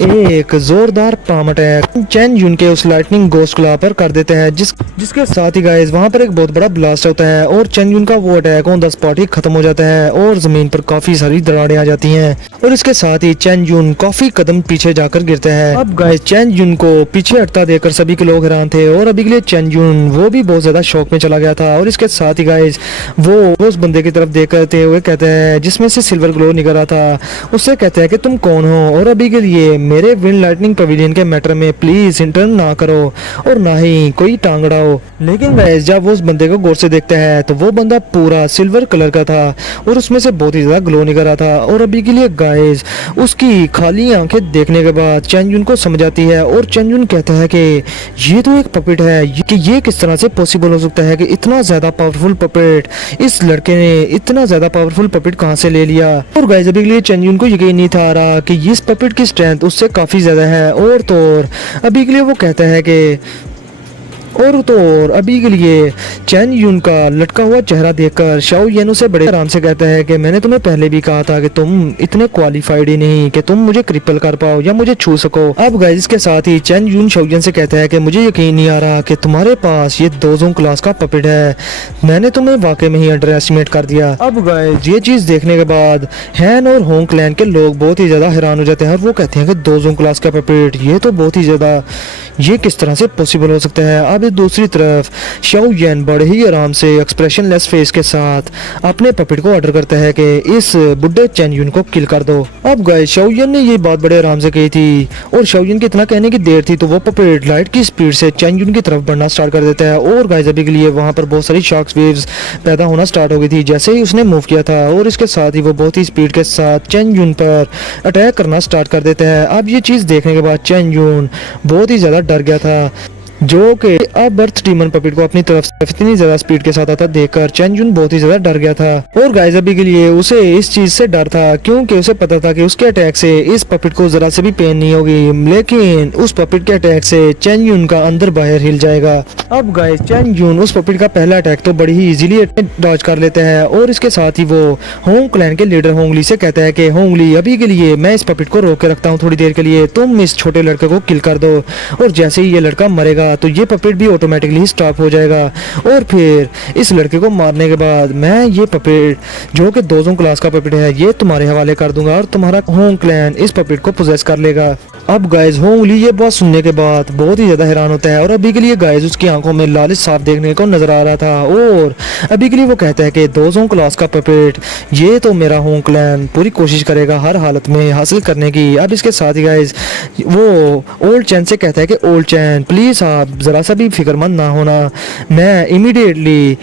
एक जोरदार पाम अटैक चेन यून के उस लाइटनिंग गोस्ट क्ला पर कर देते हैं जिसके साथ ही गाइस वहां पर एक बहुत बड़ा ब्लास्ट होता है और चेन यून का वो अटैक ऑन द स्पॉट ही खत्म हो जाता है और जमीन पर काफी सारी दरारें आ जाती हैं और इसके साथ ही चेन यून काफी कदम पीछे जाकर गिरता है। अब गाइस चेन यून को पीछे हटता देखकर सभी के लोग हैरान थे और अभी के लिए चेन यून वो भी बहुत ज्यादा शौक में चला गया था और इसके साथ ही गाइस वो उस बंदे की तरफ देख करते हुए कहते हैं जिसमें से सिल्वर ग्लो निकल रहा था, उससे कहते हैं कि तुम कौन हो और अभी के लिए मेरे विंड लाइटनिंग पवेलियन के मैटर में प्लीज इंटर्न ना करो और ना ही कोई टांग अड़ाओ। लेकिन गाइस जब वो उस बंदे को गौर से देखता है तो वो बंदा पूरा सिल्वर कलर का था और उसमें से बहुत ही ज्यादा ग्लो निकल रहा था और अभी के लिए गाइस उसकी खाली आंखें देखने के बाद चेन यून को समझ आती है और चेन यून कहता है कि ये तो एक पपेट है कि ये किस तरह से पॉसिबल हो सकता है कि इतना ज्यादा पावरफुल पपेट इस लड़के ने इतना ज्यादा पावरफुल पपेट कहां से ले लिया। और गाइस अभी के लिए चेन यून को यकीन नहीं था आ रहा कि इस पपेट की स्ट्रेंथ उससे काफी ज्यादा है और तो और अभी के लिए वो कहता है कि और अभी के लिए चेन यून का लटका हुआ चेहरा देखकर शाओ येन उसे बड़े आराम से कहता है कि मैंने तुम्हें पहले भी कहा था कि तुम इतने क्वालिफाइड ही नहीं कि तुम मुझे क्रिपल कर पाओ या मुझे छू सको। अब गाइस इसके साथ ही चेन यून शाओ येन से कहता है कि मुझे यकीन नहीं आ रहा कि तुम्हारे पास ये दोजों क्लास का पपेट है, मैंने तुम्हें वाकई में ही अंडर एस्टिमेट कर दिया। अब गाइस ये चीज देखने के बाद हैन और होंग क्लैन के लोग बहुत ही ज्यादा हैरान हो जाते हैं और वो कहते हैं कि दोजों क्लास का पपेट ये तो बहुत ही ज्यादा ये किस तरह से पॉसिबल हो सकता है। अब दूसरी तरफ शाओ येन बड़े ही आराम से एक्सप्रेशनलेस फेस के साथ अपने पपेट को ऑर्डर करता है कि इस बुड्ढे चेन यून को किल कर दो। अब गाइस शाओ येन ने ये बात बड़े आराम से कही थी और शाओ येन के इतना कहने की देर थी तो वो पपेट लाइट की स्पीड से चेन यून की तरफ बढ़ना स्टार्ट कर देता है और गाइस अभी के लिए वहां पर बहुत सारी शॉक वेव्स पैदा होना स्टार्ट हो गई थी जैसे ही उसने मूव किया था और इसके साथ ही वो बहुत ही स्पीड के साथ चेन यून पर अटैक करना स्टार्ट कर देता है। अब ये चीज देखने के बाद चेन यून बहुत ही ज्यादा डर गया था जो कि अब बर्थ डीमन पपेट को अपनी तरफ से इतनी ज्यादा स्पीड के साथ आता देखकर चेन यून बहुत ही ज्यादा डर गया था और गाइस अभी के लिए उसे इस चीज से डर था क्योंकि उसे पता था कि उसके अटैक से इस पपेट को जरा से भी पेन नहीं होगी, लेकिन उस पपेट के अटैक से चेन यून का अंदर बाहर हिल जाएगा। अब गाइस चेन यून उस पपेट का पहला अटैक तो बड़ी ही इजीली डॉज कर लेता है और इसके साथ ही वो होंग क्लैन के लीडर होंगली से कहता है कि होंगली अभी के लिए मैं इस पपेट को रोक के रखता हूँ थोड़ी देर के लिए, तुम इस छोटे लड़के को किल कर दो और जैसे ही ये लड़का मरेगा तो ये पपेट भी ऑटोमेटिकली स्टॉप हो जाएगा और फिर इस लड़के को मारने के बाद मैं ये पपेट जो कि दोजों क्लास का पपेट है ये तुम्हारे हवाले कर दूंगा और तुम्हारा होंग क्लैन इस पपेट को पोजेस कर लेगा। अब गाइस होंगली ये बात सुनने के बाद बहुत ही ज्यादा हैरान होता है और अभी के लिए गाइस उसकी आंखों में लालच साफ देखने को नजर आ रहा था और अभी के लिए वो कहता है कि दोजों क्लास का पपेट ये तो मेरा होंग क्लैन पूरी कोशिश करेगा हर हालत में हासिल करने की। अब इसके साथ ही गाइस वो ओल्ड चैन से कहता है कि ओल्ड चैन प्लीज आप जरा सा भी फिक्रमंद ना होना, मैं इमीडिएटली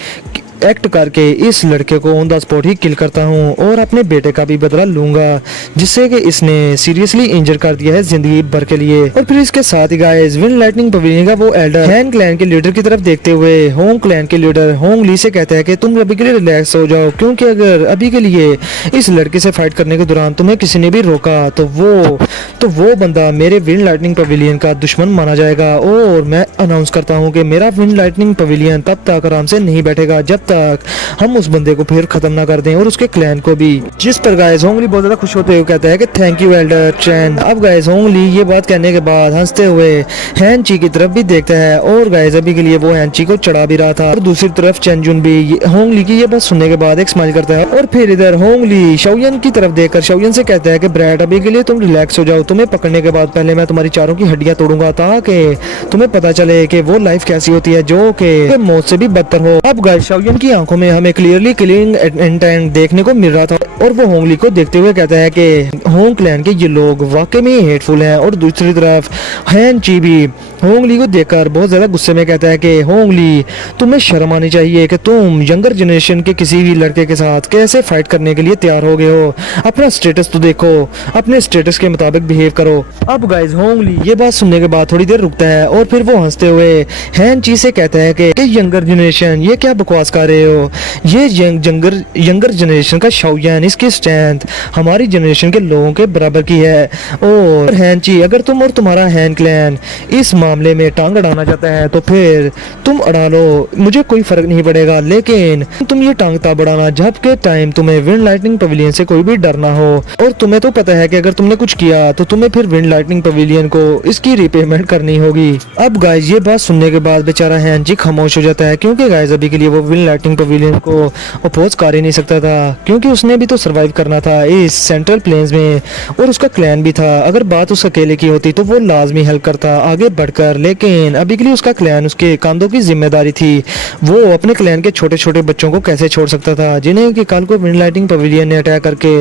एक्ट करके इस लड़के को ऑन द स्पॉट ही किल करता हूँ और अपने बेटे का भी बदला लूंगा जिससे कि इसने सीरियसली इंजर कर दिया है जिंदगी भर के लिए। और फिर इसके साथ ही गाइस विंड लाइटनिंग पवेलियन का वो एल्डर हैन क्लैन के लीडर की तरफ देखते हुए होंग क्लैन के लीडर होंग ली से कहता है कि तुम अभी के लिए रिलैक्स हो जाओ क्योंकि अगर अभी के लिए इस लड़के से फाइट करने के दौरान तुम्हें किसी ने भी रोका तो वो बंदा मेरे विंड लाइटनिंग पवेलियन का दुश्मन माना जाएगा और मैं अनाउंस करता हूँ कि मेरा विंड लाइटनिंग पवेलियन तब तक आराम से नहीं बैठेगा जब तक हम उस बंदे को फिर खत्म ना कर दें और उसके क्लैन को भी। जिस पर गाइस होंगली बहुत ज्यादा खुश होते हुए कहता है कि थैंक यू एल्डर चैन। अब गाइस होंगली ये बात कहने के बाद हंसते हुए हैंची की तरफ भी देखता है और गाइस अभी के लिए वो हैंची को चढ़ा भी रहा था और दूसरी तरफ चेंजुन भी होंगली की ये बात सुनने के बाद एक स्माइल करता है और फिर इधर होंगली शाओयन की तरफ देखकर शाओयन से कहता है कि ब्रैड अभी के लिए तुम रिलैक्स हो जाओ, तुम्हें पकड़ने के बाद पहले मैं तुम्हारी चारों की हड्डियां तोड़ूंगा ताकि तुम्हें पता चले कि वो लाइफ कैसी होती है जो कि मौत से भी बदतर हो। अब गाइस शाओयन की आंखों में हमें क्लियरली किलिंग इंटेंट देखने को मिल रहा था और वो होंगली को देखते हुए कहता है कि होंग क्लैन के ये लोग वाकई में हेटफुल हैं। और दूसरी तरफ हैन ची भी होंगली को देखकर बहुत ज्यादा गुस्से में कहता है कि होंगली तुम्हें शर्म आनी चाहिए कि तुम यंगर जनरेशन के किसी भी लड़के के साथ कैसे फाइट करने के लिए तैयार हो गए हो, अपना स्टेटस तो देखो, अपने स्टेटस के मुताबिक बिहेव करो। अब गाइस होंगली ये बात सुनने के बाद थोड़ी देर रुकता है और फिर वो हंसते हुए हैन ची से कहता है कि यंगर जनरेशन ये क्या बकवास कर रहे हो, ये यंगर जनरेशन का शाओयन इसकी स्ट्रेंथ हमारी जनरेशन के लोगों के बराबर की है। और हैन ची अगर तुम और तुम्हारा हैन क्लैन इस मामले में टांग अड़ाना चाहता है तो फिर तुम अड़ा लो, मुझे कोई फर्क नहीं पड़ेगा, लेकिन तुम ये टांग तब अड़ाना जब के टाइम तुम्हें विंड लाइटनिंग पवेलियन से कोई भी डर ना हो। और तुम्हें तो पता है कि अगर तुमने कुछ किया तो तुम्हें फिर विंड लाइटनिंग पवेलियन को इसकी रिपेमेंट करनी होगी। अब गाइस ये बात सुनने के बाद बेचारा हैन जी खामोश हो जाता है क्योंकि गाइस अभी के लिए वो विंड लाइटनिंग पवेलियन को अपोज कर ही नहीं सकता था क्योंकि उसने भी तो सरवाइव करना था इस सेंट्रल प्लेन्स में और उसका क्लैन भी था। अगर बात उस अकेले की होती तो वो लाजमी हेल्प करता आगे बढ़कर, लेकिन अभी के लिए उसका क्लैन उसके कंधों की जिम्मेदारी थी। वो अपने क्लैन के छोटे छोटे बच्चों को कैसे छोड़ सकता था जिन्हें कि कल को विंड लाइटनिंग पवेलियन ने अटैक करके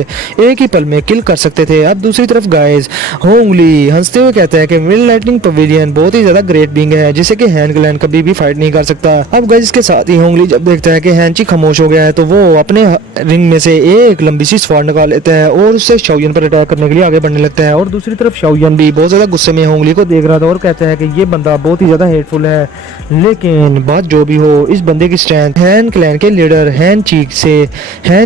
एक ही पल में किल कर सकते थे। अब दूसरी तरफ गाइस होंगली हंसते हुए कहता है कि विंड लाइटनिंग पवेलियन बहुत ही ज्यादा ग्रेट बीइंग है जिसे कि हैन क्लैन कभी भी फाइट नहीं कर सकता। अब गाइस इसके साथ ही होंगली जब देखता है कि हैंची खामोश हो गया है तो वो अपने रिंग में से एक लंबी सी स्वॉर्ड निकाल लेता है और उससे शाओयन पर अटैक करने के लिए आगे बढ़ने लगता है। और दूसरी तरफ शाओयन भी बहुत ज्यादा गुस्से में होंगली को देख रहा था और कहता है कि ये बंदा बहुत ही ज्यादा हेटफुल है, लेकिन बात जो भी हो इस बंदे की स्ट्रेंथ हैन क्लैन के लीडर हैन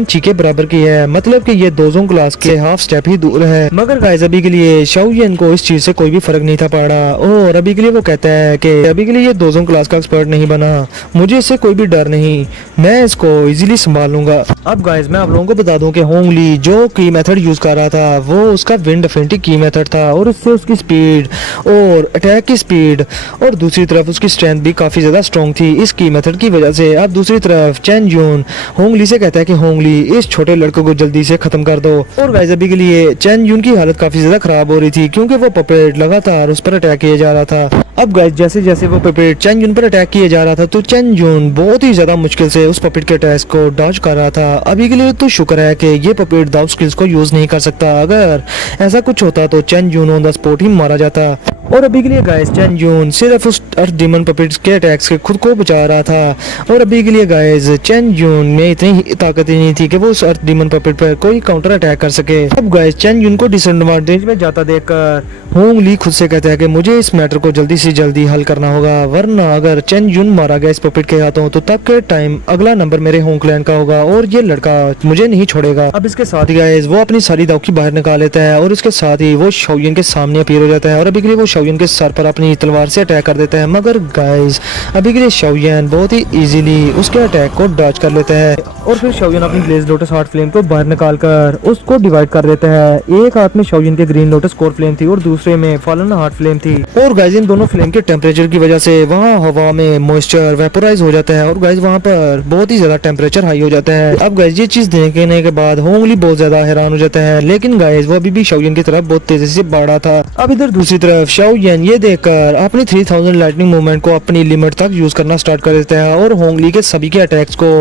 ची के बराबर की है, मतलब कि ये दोजों क्लास के हाफ स्टेप ही दूर है। मगर गाइस अभी के लिए शाओयन को इस चीज से कोई भी फर्क नहीं था पड़ा और अभी के लिए वो कहता है कि अभी के लिए ये दोजों क्लास का एक्सपर्ट नहीं बना, मुझे इससे कोई भी डर नहीं, मैं इसको इजीली संभाल लूंगा। अब गाइस मैं आप लोगों को बता दूं कि होंगली जो की मेथड यूज कर रहा था वो उसका विंड अफिनिटी की मेथड था और इससे उसकी स्पीड और अटैक की स्पीड और दूसरी तरफ उसकी स्ट्रेंथ भी काफी ज्यादा स्ट्रॉन्ग थी इस की मेथड की वजह से। अब दूसरी तरफ चेन जून होंगली से कहता है कि होंगली इस छोटे लड़के को जल्दी से खत्म कर दो। और गाइस अभी के लिए चेन जून की हालत काफी ज्यादा खराब हो रही थी क्योंकि वो पपेट लगातार उस पर अटैक किया जा रहा था। अब गाइस जैसे जैसे वो पपेट चेन जून पर अटैक किया जा रहा था तो चेन जून बहुत ही ज्यादा मुश्किल से उस पपेट के अटैक को डॉज कर रहा था। अभी के लिए तो शुक्र है कि ये पपेट दाउ स्किल्स को यूज नहीं कर सकता, अगर ऐसा कुछ होता तो Chen Jun on the spot ही मारा जाता। और अभी के लिए गाइस चेन जून सिर्फ उस अर्थ डीमन पपेट्स के अटैक्स से खुद को बचा रहा था और अभी के लिए गाइस चेन जून में इतनी ताकत ही नहीं थी कि वो उस अर्थ डीमन पपेट पर कोई काउंटर अटैक कर सके। अब गाइस चेन जून को डिसएडवांटेज में जाता देखकर होंगली खुद से कहता है कि मुझे इस मैटर को जल्दी से जल्दी हल करना होगा, वरना अगर चेन जून मारा गया इस पपेट के हाथों तो तब के टाइम अगला नंबर मेरे होंग क्लैन का होगा और ये लड़का मुझे नहीं छोड़ेगा। अब इसके साथ ही गाइस वो अपनी सारी दाव की बाहर निकाल लेता है और इसके साथ ही वो शाओयन के सामने अपीयर हो जाता है और अभी के लिए वो शाओयन के सर पर अपनी तलवार से अटैक कर देता है। मगर गाइस अभी के लिए शाओयन बहुत ही इजीली उसके अटैक को डॉज कर लेता है और फिर शाओयन अपनी ब्लेज लोटस हार्ट फ्लेम को बाहर निकालकर उसको डिवाइड कर देता है। एक हाथ में शाओयन के ग्रीन लोटस कोर फ्लेम थी और दूसरे में फॉलन हार्ट फ्लेम थी और गाइस इन दोनों फ्लेम के टेम्परेचर की वजह से वहाँ हवा में मॉइस्चर वेपोराइज हो जाता है और गाइस वहाँ पर बहुत ही ज्यादा टेम्परेचर हाई हो जाता है। अब गाइस ये चीज देखने के बाद होंगली बहुत ज्यादा हैरान हो जाता है, लेकिन गाइस वो अभी भी शाओयन की तरफ बहुत तेजी से बढ़ रहा था। अब इधर दूसरी तरफ शाओयन ये देखकर अपनी 3000 लाइटनिंग मूवमेंट को अपनी लिमिट तक यूज करना स्टार्ट कर देता है और होंगली के सभी के अटैक्स को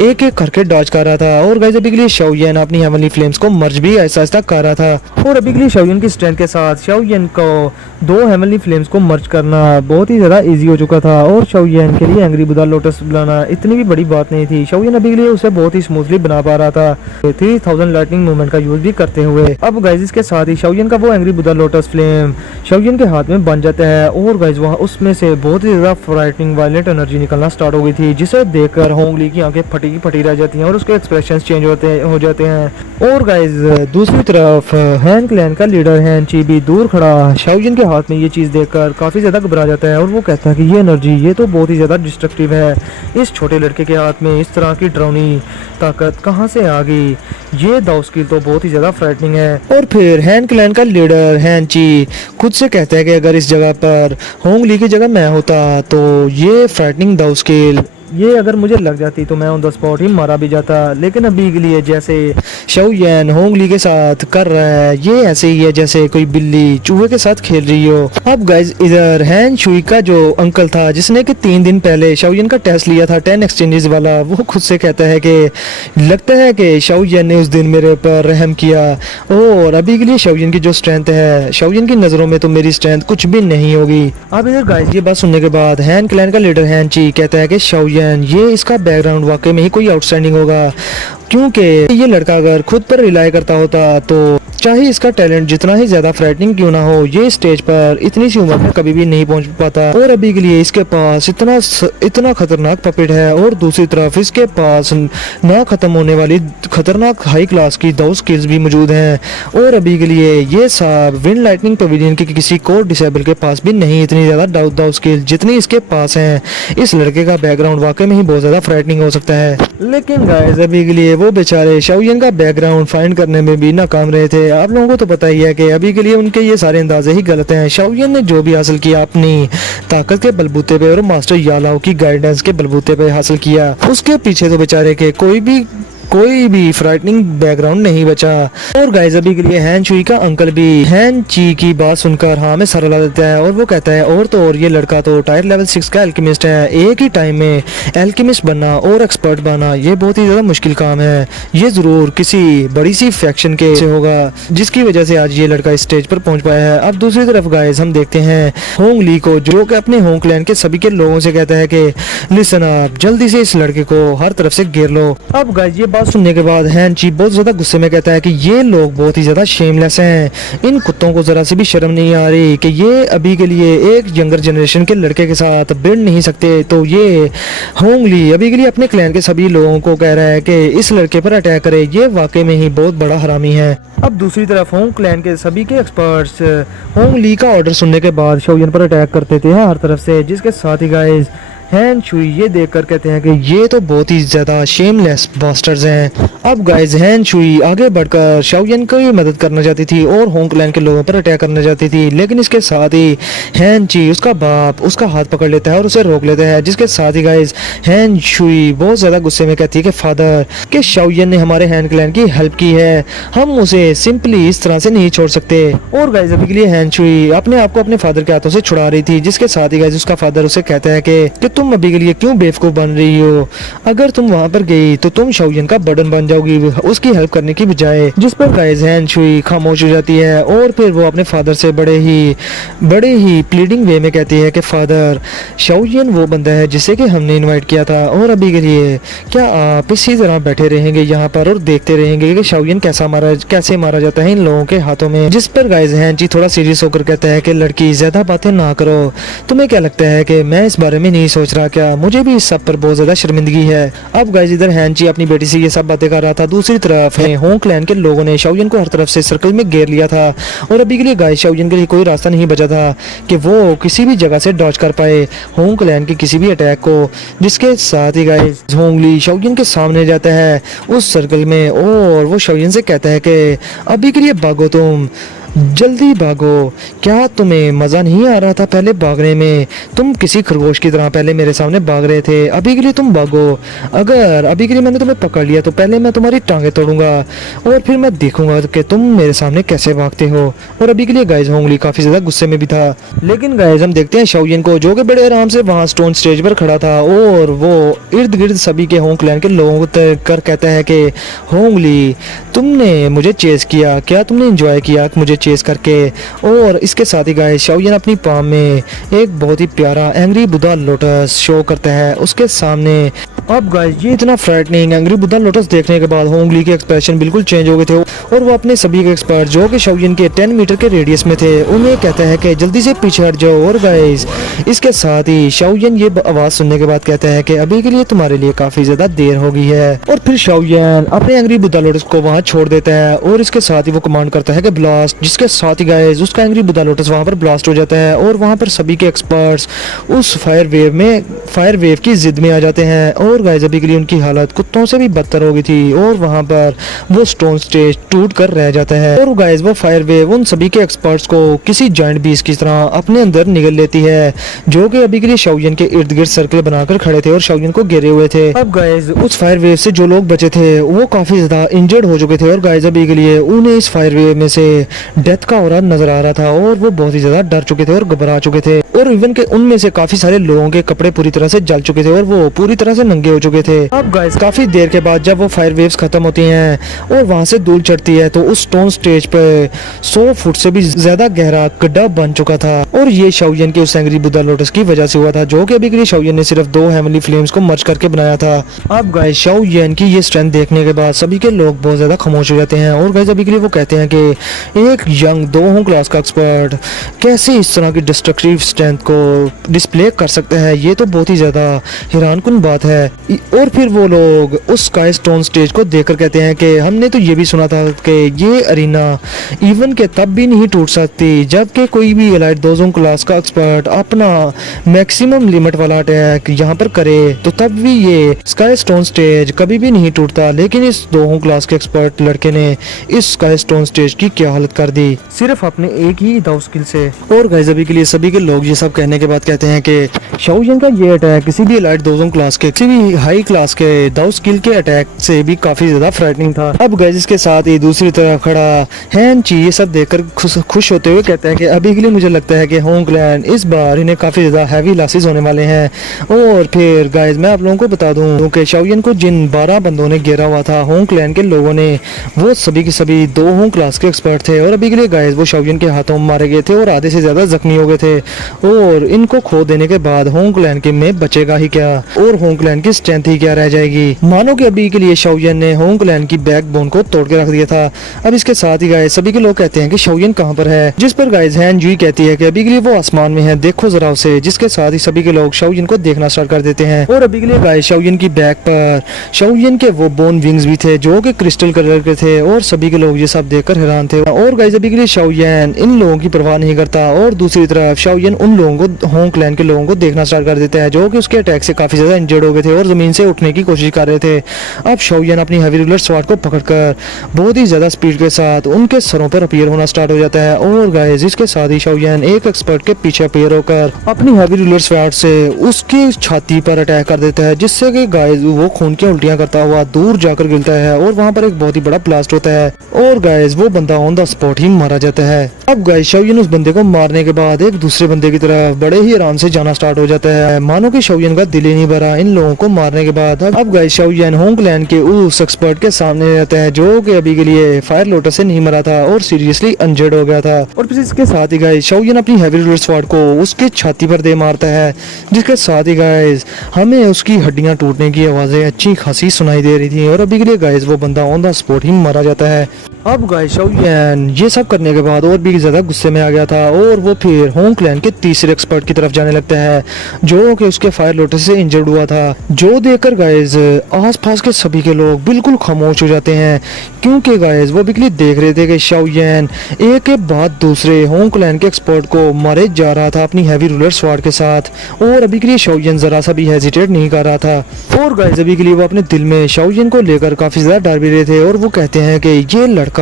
एक एक करके डॉज कर रहा था। और गाइस अभी के लिए शाओयन अपनी हेवनली फ्लेम्स को मर्ज भी ऐसा ऐसा कर रहा था और अभी के लिए शाओयन की स्ट्रेंथ के साथ शाओयन को दो हेवनली फ्लेम्स को मर्ज करना बहुत ही ज्यादा इजी हो चुका था और शाओयन के लिए एंग्री बुदा लोटस बुलाना इतनी भी बड़ी बात नहीं थी। शाओयन अभी के लिए उसे बहुत ही स्मूथली बना पा रहा था 3000 लाइटनिंग मूवमेंट का यूज भी करते हुए। अब गाइस इसके साथ ही शाओयन का वो एंग्री बुदा लोटस फ्लेम शाओयन के हाथ में बन जाता है और गाइस वहाँ उसमें से बहुत ही ज्यादा फ्राइटनिंग वायलेंट एनर्जी निकलना स्टार्ट हो गई थी जिसे देखकर होंगली की आंखें फटी की फटी रह जाती हैं और उसके एक्सप्रेशंस चेंज हो जाते हैं। और गाइस दूसरी तरफ हैन क्लैन का लीडर हैन ची भी दूर खड़ा शाओजिन के हाथ में ये चीज़ देखकर काफ़ी ज़्यादा घबरा जाता है और वो कहता है कि ये एनर्जी ये तो बहुत ही ज़्यादा डिस्ट्रक्टिव है। इस छोटे लड़के के हाथ में इस तरह की डरावनी ताकत कहाँ से आ गई? ये दाव स्किल तो बहुत ही ज़्यादा फ्राइटनिंग है। और फिर हैन क्लैन का लीडर हैन ची खुद से कहता है कि अगर इस जगह पर होंग ली की जगह मैं होता तो ये फ्राइटनिंग दाव स्किल ये अगर मुझे लग जाती तो मैं ऑन द स्पॉट ही मारा भी जाता। लेकिन अभी के लिए जैसे शाओयन होंग ली के साथ कर रहा है ये ऐसे ही है जैसे कोई बिल्ली चूहे के साथ खेल रही हो। अब गाइज इधर हैन शुई का जो अंकल था जिसने कि 3 दिन पहले शाओयन का टेस्ट लिया था 10 एक्सचेंजेस वाला, वो खुद से कहता है कि लगता है कि शाओयन ने उस दिन मेरे ऊपर रहम किया और अभी के लिए शाओयन की जो स्ट्रेंथ है शाओयन की नज़रों में तो मेरी स्ट्रेंथ कुछ भी नहीं होगी। अब इधर गाइज ये बात सुनने के बाद हैन क्लैन का लीडर हैन ची कहता है कि शाओयन ये इसका बैकग्राउंड वाकई में ही कोई आउटस्टैंडिंग होगा, क्योंकि ये लड़का अगर खुद पर रिलाई करता होता तो चाहे इसका टैलेंट जितना ही ज्यादा फ्राइटनिंग क्यों ना हो ये स्टेज पर इतनी सी उम्र में कभी भी नहीं पहुंच पाता। और अभी के लिए इसके पास इतना खतरनाक पपेट है और दूसरी तरफ इसके पास ना खत्म होने वाली खतरनाक हाई क्लास की 2 स्किल्स भी मौजूद हैं। और अभी के लिए ये सब विंड लाइटनिंग पवेलियन के किसी कोर डिसेबल के पास भी नहीं इतनी ज्यादा दाव स्किल जितनी इसके पास हैं। इस लड़के का बैकग्राउंड वाकई में ही बहुत ज्यादा फ्राइटनिंग हो सकता है। लेकिन गाइस अभी के लिए वो बेचारे शाओयन का बैकग्राउंड फाइंड करने में भी नाकाम रहे थे। आप लोगों को तो पता ही है कि अभी के लिए उनके ये सारे अंदाजे ही गलत हैं। शाओयन ने जो भी हासिल किया अपनी ताकत के बलबूते पे और मास्टर यालाओ की गाइडेंस के बलबूते पे हासिल किया, उसके पीछे तो बेचारे के कोई भी फ्राइटनिंग बैकग्राउंड नहीं बचा। और गाइस अभी के लिए हैन चुई का अंकल भी हैन ची की बात सुनकर हाँ में सर ला देता है और वो कहता है और तो और ये लड़का तो टायर लेवल 6 का एल्केमिस्ट है। एक ही टाइम में एल्केमिस्ट बनना और एक्सपर्ट बनना ये बहुत ही ज्यादा मुश्किल काम है। ये जरूर किसी बड़ी सी फैक्शन के से होगा जिसकी वजह से आज ये लड़का इस स्टेज पर पहुंच पाया है। अब दूसरी तरफ गाइस हम देखते हैं होंग ली को जो कि अपने होंग क्लैन के सभी के लोगों से कहता है कि लिसन आप जल्दी से इस लड़के को हर तरफ से घेर लो। अब गाइस ये बात सुनने के बाद हैन ची बहुत ज्यादा गुस्से में कहता है कि ये लोग बहुत ही ज्यादा शेमलेस हैं। इन कुत्तों को जरा सी भी शर्म नहीं आ रही कि ये अभी के लिए एक यंगर जनरेशन के लड़के के साथ भिड़ नहीं सकते। तो ये होंग ली अभी के लिए अपने क्लैन के सभी लोगों को कह रहा है कि इस लड़के पर अटैक करे, ये वाकई में ही बहुत बड़ा हरामी है। अब दूसरी तरफ होंग क्लैन के सभी के एक्सपर्ट्स होंग ली का ऑर्डर सुनने के बाद शाओयन पर अटैक करते थे हर तरफ से, जिसके साथ ही गाइस हैन चुई ये देखकर कहते हैं कि ये तो बहुत ही ज्यादा शेमलेस बास्टर्स हैं। अब गाइस हैन चुई आगे बढ़कर शाओयन की मदद करना चाहती थी और होंग क्लैन के लोगों पर अटैक करना चाहती थी, लेकिन इसके साथ ही हैन ची उसका बाप उसका हाथ पकड़ लेता है और उसे रोक लेता है, जिसके साथ ही गाइस हैन चुई बहुत ज्यादा गुस्से में कहती है कि फादर के शाओयन ने हमारे हैन क्लैन की हेल्प की है, हम उसे सिंपली इस तरह से नहीं छोड़ सकते। और गाइस अभी के लिए हैन चुई अपने आप को अपने फादर के हाथों से छुड़ा रही थी, जिसके साथ ही गाइस उसका फादर उसे कहता है कि तुम अभी के लिए क्यों बेवकूफ बन रही हो, अगर तुम वहां पर गई तो तुम शाओयन का बर्डन बन जाओगी उसकी हेल्प करने की बजाय। जिस पर गाइस हैन चुई खामोश हो जाती है और फिर वो अपने फादर से बड़े ही प्लीडिंग वे में कहती है कि फादर शाओयन वो बंदा है जिसे कि हमने इनवाइट किया था और अभी के लिए क्या आप इसी तरह बैठे रहेंगे यहाँ पर और देखते रहेंगे कि शाओयन कैसे मारा जाता है इन लोगों के हाथों में। जिस पर गाइस हैन ची थोड़ा सीरियस होकर कहता है कि लड़की ज्यादा बातें ना करो, तुम्हें क्या लगता है कि मैं इस बारे में नहीं सोच रहा क्या, मुझे भी इस सब पर बहुत ज्यादा शर्मिंदगी है। अब गाइस इधर हैन ची अपनी बेटी से ये सब बातें कर रहा था, दूसरी तरफ होंग क्लैन के लोगों ने शाओयन को हर तरफ से सर्कल में घेर लिया था और अभी के लिए गाइस शाओयन के लिए कोई रास्ता नहीं बचा था कि वो किसी भी जगह से डॉज कर पाए होंग क्लैन के किसी भी अटैक को। जिसके साथ ही गाइस होंग ली शाओयन के सामने जाता है उस सर्कल में और वो शाओयन से कहता है कि अभी के लिए भागो, तुम जल्दी भागो, क्या तुम्हें मजा नहीं आ रहा था पहले भागने में, तुम किसी खरगोश की तरह पहले मेरे सामने भाग रहे थे, अभी के लिए तुम भागो, अगर अभी के लिए मैंने तुम्हें पकड़ लिया तो पहले मैं तुम्हारी टांगे तोड़ूंगा और फिर मैं देखूंगा कि तुम मेरे सामने कैसे भागते हो। और अभी के लिए गाइस होंग ली काफी ज्यादा गुस्से में भी था। लेकिन गाइस हम देखते हैं शाओयन को जो कि बड़े आराम से वहां स्टोन स्टेज पर खड़ा था और वो इर्द गिर्द सभी के होंग क्लैन के लोगों को कर कहता है कि होंग ली तुमने मुझे चेस किया, क्या तुमने एंजॉय किया मुझे चेस करके। और इसके साथ ही गाइस शाओयन अपनी पाम में एक बहुत ही प्यारा एंग्री बुद्धा लोटस शो करता है उसके सामने। अब गाइस ये इतना फ्राइटनिंग एंग्री बुद्धा लोटस देखने के बाद होंग ली के एक्सप्रेशन बिल्कुल चेंज हो गए थे और वो अपने सभी के एक्सपर्ट जो कि शाओयन के 10 मीटर के रेडियस में थे उन्हें कहता है कि जल्दी से पीछे हट जाओ। और गाइस इसके साथ ही शाओयन ये आवाज सुनने के बाद कहता है कि अभी के लिए तुम्हारे लिए काफी ज्यादा देर हो गई है। और फिर शाओयन अपने एंग्री बुद्धा लोटस को वहां छोड़ देता है और इसके साथ ही वो कमांड करता है कि ब्लास्ट, जिसके साथ ही गाइस उसका एंग्री बुद्धा लोटस वहां पर ब्लास्ट हो जाता है और वहां पर सभी के एक्सपर्ट्स उस फायर वेव की जिद में आ जाते हैं और गाइस अभी के लिए उनकी हालत कुत्तों से भी बदतर हो गई थी और वहां पर वो स्टोन स्टेज टूट कर रह जाता है और गाइस वो फायर वेव उन सभी के एक्सपर्ट्स को किसी जायंट बीस्ट की तरह अपने अंदर निगल लेती है, जो कि अभी के लिए शाओयन के इर्द गिर्द सर्कल बनाकर खड़े थे और शाओयन को घेरे हुए थे। अब गाइस उस फायर वेव से जो लोग बचे थे वो काफी ज्यादा इंजर्ड हो चुके थे और गाइस अभी के लिए उन्हें इस फायर वेव में से डेथ का ऑरा नजर आ रहा था और वो बहुत ही ज्यादा डर चुके थे और घबरा चुके थे और इवन के उनमें से काफी सारे लोगों के कपड़े पूरी तरह से जल चुके थे और वो पूरी तरह से नंगे हो चुके थे। अब गाइस काफी देर के बाद जब वो फायर वेव्स खत्म होती हैं और वहां से धूल चढ़ती है तो उस स्टोन स्टेज पे 100 फुट से भी ज्यादा गहरा गड्ढा बन चुका था और ये शाओयन के उस एंग्री बुद्धा लोटस की वजह से हुआ था, जो कि अभी के लिए शाओयन ने सिर्फ 2 हेवनली फ्लेम्स को मर्ज करके बनाया था। अब गाइस शाओयन की ये स्ट्रेंथ देखने के बाद सभी के लोग बहुत ज्यादा खामोश हो जाते हैं और गाइस अभी के लिए वो कहते हैं कि एक यंग 2 क्लास का एक्सपर्ट कैसे इस तरह की डिस्ट्रक्टिव स्ट्रेंथ को डिस्प्ले कर सकते हैं, ये तो बहुत ही ज्यादा हैरानकुन बात है। और फिर वो लोग उस स्काई स्टोन स्टेज को देखकर कहते हैं कि हमने तो ये भी सुना था कि ये अरीना इवन के तब भी नहीं टूट सकती जबकि कोई भी एलाइट 2 क्लास का एक्सपर्ट अपना मैक्सिमम लिमिट वाला अटैक यहाँ पर करे तो तब भी ये स्काई स्टोन स्टेज कभी भी नहीं टूटता, लेकिन इस 2 क्लास के एक्सपर्ट लड़के ने इस स्काई स्टोन स्टेज की क्या हालत कर दी सिर्फ अपने एक ही दाव स्किल से। और गाइस अभी के लिए सभी के लोग ये सब कहने के बाद कहते हैं कि शाओयन का ये अटैक किसी भी एलाइट 2 क्लास के किसी भी हाई क्लास के दाव स्किल के अटैक से भी काफी ज्यादा फ्राइटनिंग था। अब गाइस इसके साथ ही दूसरी तरफ खड़ा हैन ची ये सब देखकर खुश होते हुए कहते हैं कि अभी के लिए मुझे लगता है कि होंगलैंड इस बार इन्हें काफी ज्यादा हैवी लॉसेस होने वाले हैं। और फिर गाइस मैं आप लोगों को बता दूं कि शाओयन को जिन 12 बंदों ने घेरा हुआ था होंगलैंड के लोगों ने वो सभी के सभी 2 क्लास के एक्सपर्ट थे और अभी के लिए गाइस वो शाओयन के हाथों मारे गए थे और आधे से ज्यादा जख्मी हो गए थे और इनको खो देने के बाद होंगलैंड के में बचेगा ही क्या और होंगलैंड की स्ट्रेंथ ही क्या रह जाएगी। मानो कि अभी के लिए शाओयन ने होंगलैंड की बैकबोन को तोड़ के रख दिया था। अब इसके साथ ही गाइस सभी के लोग कहते हैं कि शाओयन कहां पर है, जिस पर गाइस हैन जुई कहती है कि अभी के लिए वो आसमान में है, देखो जरा उसे, जिसके साथ ही सभी के लोग शाओयन को देखना स्टार्ट कर देते हैं। और अभी के लिए गाइस शाओयन की बैक पर शाओयन के वो बोन विंग्स भी थे जो कि क्रिस्टल कलर के थे और सभी के लोग ये सब देखकर हैरान थे। और गाइस अभी के लिए शाओयन इन लोगों की परवाह नहीं करता और दूसरी तरफ शाओयन उन लोगों को होंगलैंड के लोगों को देखना स्टार्ट कर देता है जो कि उसके अटैक से काफी ज्यादा इंजर्ड हो गए थे और जमीन से उठने की कोशिश कर रहे थे। अब शाओयन अपनी हेवी रूलर स्वॉर्ड को पकड़कर बहुत ही ज्यादा स्पीड के साथ उनके सरों पर अपीयर होना स्टार्ट हो जाता है और गाइस इसके साथ ही शाओयन एक एक्सपर्ट के पीछे अपीयर होकर अपनी हेवी रूलर स्वॉर्ड से उसकी छाती पर अटैक कर देता है, जिससे कि गाइस वो खून की उल्टियां करता हुआ दूर जाकर गिरता है और वहां पर एक बहुत ही बड़ा ब्लास्ट होता है और गाइस वो बंदा ऑन द स्पॉट ही मारा जाता है। अब गाइस शाओयन उस बंदे को मारने के बाद एक दूसरे बंदे की तरफ बड़े ही आराम से जाना स्टार्ट हो जाता है, मानो कि शाओयन का दिल ही नहीं भरा इन लोगों को मारने के बाद। अब गाइस शाओयन होंगलैंड के उस एक्सपर्ट के सामने रहता है जो कि अभी के लिए फायर लोटस से नहीं मरा था और सीरियसली इंजर्ड हो गया था। और फिर इसके साथ ही गाइस शाओयन अपनी हेवी रूलर स्वॉर्ड को उसके छाती पर दे मारता है, जिसके साथ ही गाइस हमें उसकी हड्डियां टूटने की आवाजें अच्छी खासी सुनाई दे रही थी और अभी के लिए गाइस वो बंदा ऑन द स्पॉट ही मारा जाता है। अब गाइस शाओयन ये सब करने के बाद और भी ज्यादा गुस्से में आ गया था और वो फिर होंगलैंड के तीसरे एक्सपर्ट की तरफ जाने लगता है जो कि उसके फायर लोटस से इंजर्ड हुआ था, जो देखकर गाइस आसपास के सभी के लोग बिल्कुल खामोश हो जाते हैं क्योंकि गाइस वो बिल्कुल देख रहे थे कि शाओयन एक के बाद दूसरे होंगलैंड के एक्सपर्ट को मारे जा रहा था अपनी हैवी रूलर स्वॉर्ड के साथ और अभी के लिए शाओयन जरा सा भी हेजिटेट नहीं कर रहा था। और गाइस अभी के लिए वो अपने दिल में शाओयन को लेकर काफी ज्यादा डर भी रहे थे और वो कहते हैं कि ये लड़का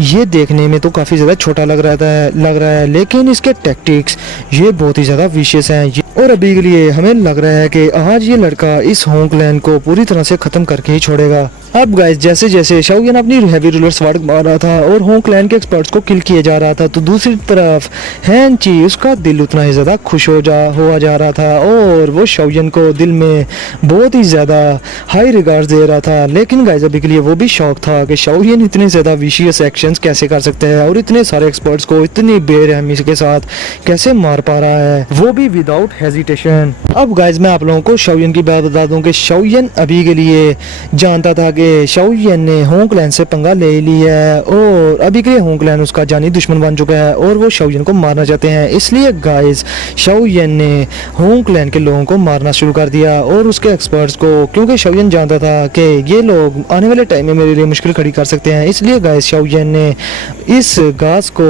ये देखने में तो काफी ज्यादा छोटा लग रहा है लेकिन इसके टैक्टिक्स ये बहुत ही ज्यादा विशेष हैं और अभी के लिए हमें लग रहा है कि आज ये लड़का इस होंगलैंड को पूरी तरह से खत्म करके ही छोड़ेगा। अब गाइस जैसे जैसे शाओयन अपनी हैवी रूलर स्वॉर्ड मार रहा था और होंगलैंड के एक्सपर्ट्स को किल किया जा रहा था तो दूसरी तरफ हैन ची उसका दिल उतना ही ज्यादा खुश हुआ जा रहा था और वो शाओयन को दिल में बहुत ही ज्यादा हाई रिगार्ड दे रहा था। लेकिन गाइस अभी के लिए वो भी शौक था कि शाओयन इतने ज्यादा विशियस एक्शंस कैसे कर सकते हैं और इतने सारे एक्सपर्ट्स को इतनी बेरहमी के साथ कैसे मार पा रहा है, वो भी विदाउट हेजिटेशन। अब गाइस मैं आप लोगों को शाओयन की बात बता दूं कि शाओयन अभी के लिए जानता था कि कि शाओयन ने होंग क्लैन से पंगा ले लिया है और अभी के लिए होंग क्लैन उसका जानी दुश्मन बन चुका है और वो शाओयन को मारना चाहते हैं। इसलिए गाइस शाओयन ने होंग क्लैन के लोगों को मारना शुरू कर दिया और उसके एक्सपर्ट्स को, क्योंकि शाओयन जानता था कि ये लोग आने वाले टाइम में मेरे लिए मुश्किल खड़ी कर सकते हैं। इसलिए गाइस शाओयन ने इस घास को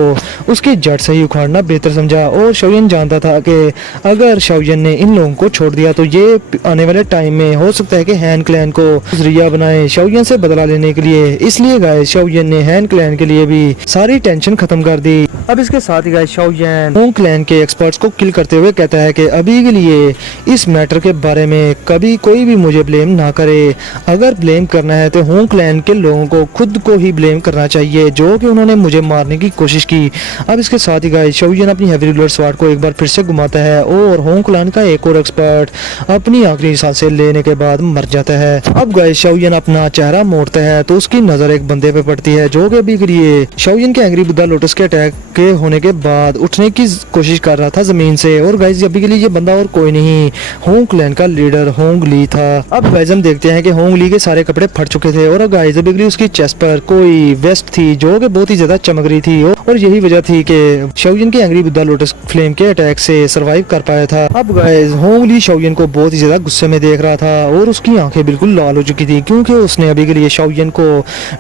उसकी जड़ से ही उखाड़ना बेहतर समझा और शाओयन जानता था कि अगर शाओयन ने इन लोगों को छोड़ दिया तो ये आने वाले टाइम में हो सकता है कि हैन क्लैन को जरिया बनाए शाओयन से बदला लेने के लिए। इसलिए गाइस शाओयन ने हैन क्लैन के लिए भी सारी टेंशन खत्म कर दी। अब इसके साथ ही गाइस शाओयन होंग क्लैन के एक्सपर्ट्स को किल करते हुए कहता है कि अभी के लिए इस मैटर के बारे में कभी कोई भी मुझे ब्लेम ना करे। अगर ब्लेम करना है तो होंग क्लैन के लोगों को खुद को ही ब्लेम करना चाहिए जो कि उन्होंने मुझे मारने की कोशिश की। अब इसके साथ ही गाइस शाओयन अपनी हेवी रूलर स्वार्ड को एक बार फिर से घुमाता है और होंग क्लैन का एक और एक्सपर्ट अपनी आखिरी सांसें लेने के बाद मर जाता है। अब गाइस शाओयन अपना चेहरा मोड़ता है तो उसकी नजर एक बंदे पे पड़ती है जो कि अभी के लिए शाओयन के एंग्री बुद्धा लोटस के अटैक के होने के बाद उठने की कोशिश कर रहा था जमीन से। और गाइस अभी के लिए ये बंदा और कोई नहीं होंग क्लैन का लीडर होंग ली था। अब गाइस हम देखते हैं कि होंग ली के सारे कपड़े फट चुके थे और गाइस अभी के लिए उसकी चेस्ट पर कोई वेस्ट थी जो कि बहुत ही ज्यादा चमक रही थी और यही वजह थी कि शाओयन के एंग्री बुद्धा लोटस फ्लेम के अटैक से सरवाइव कर पाया था। अब गाइस होंग ली शाओयन को बहुत ही ज्यादा गुस्से में देख रहा था और उसकी आंखें बिल्कुल लाल हो चुकी थी क्योंकि उसने अभी के लिए शाओयन को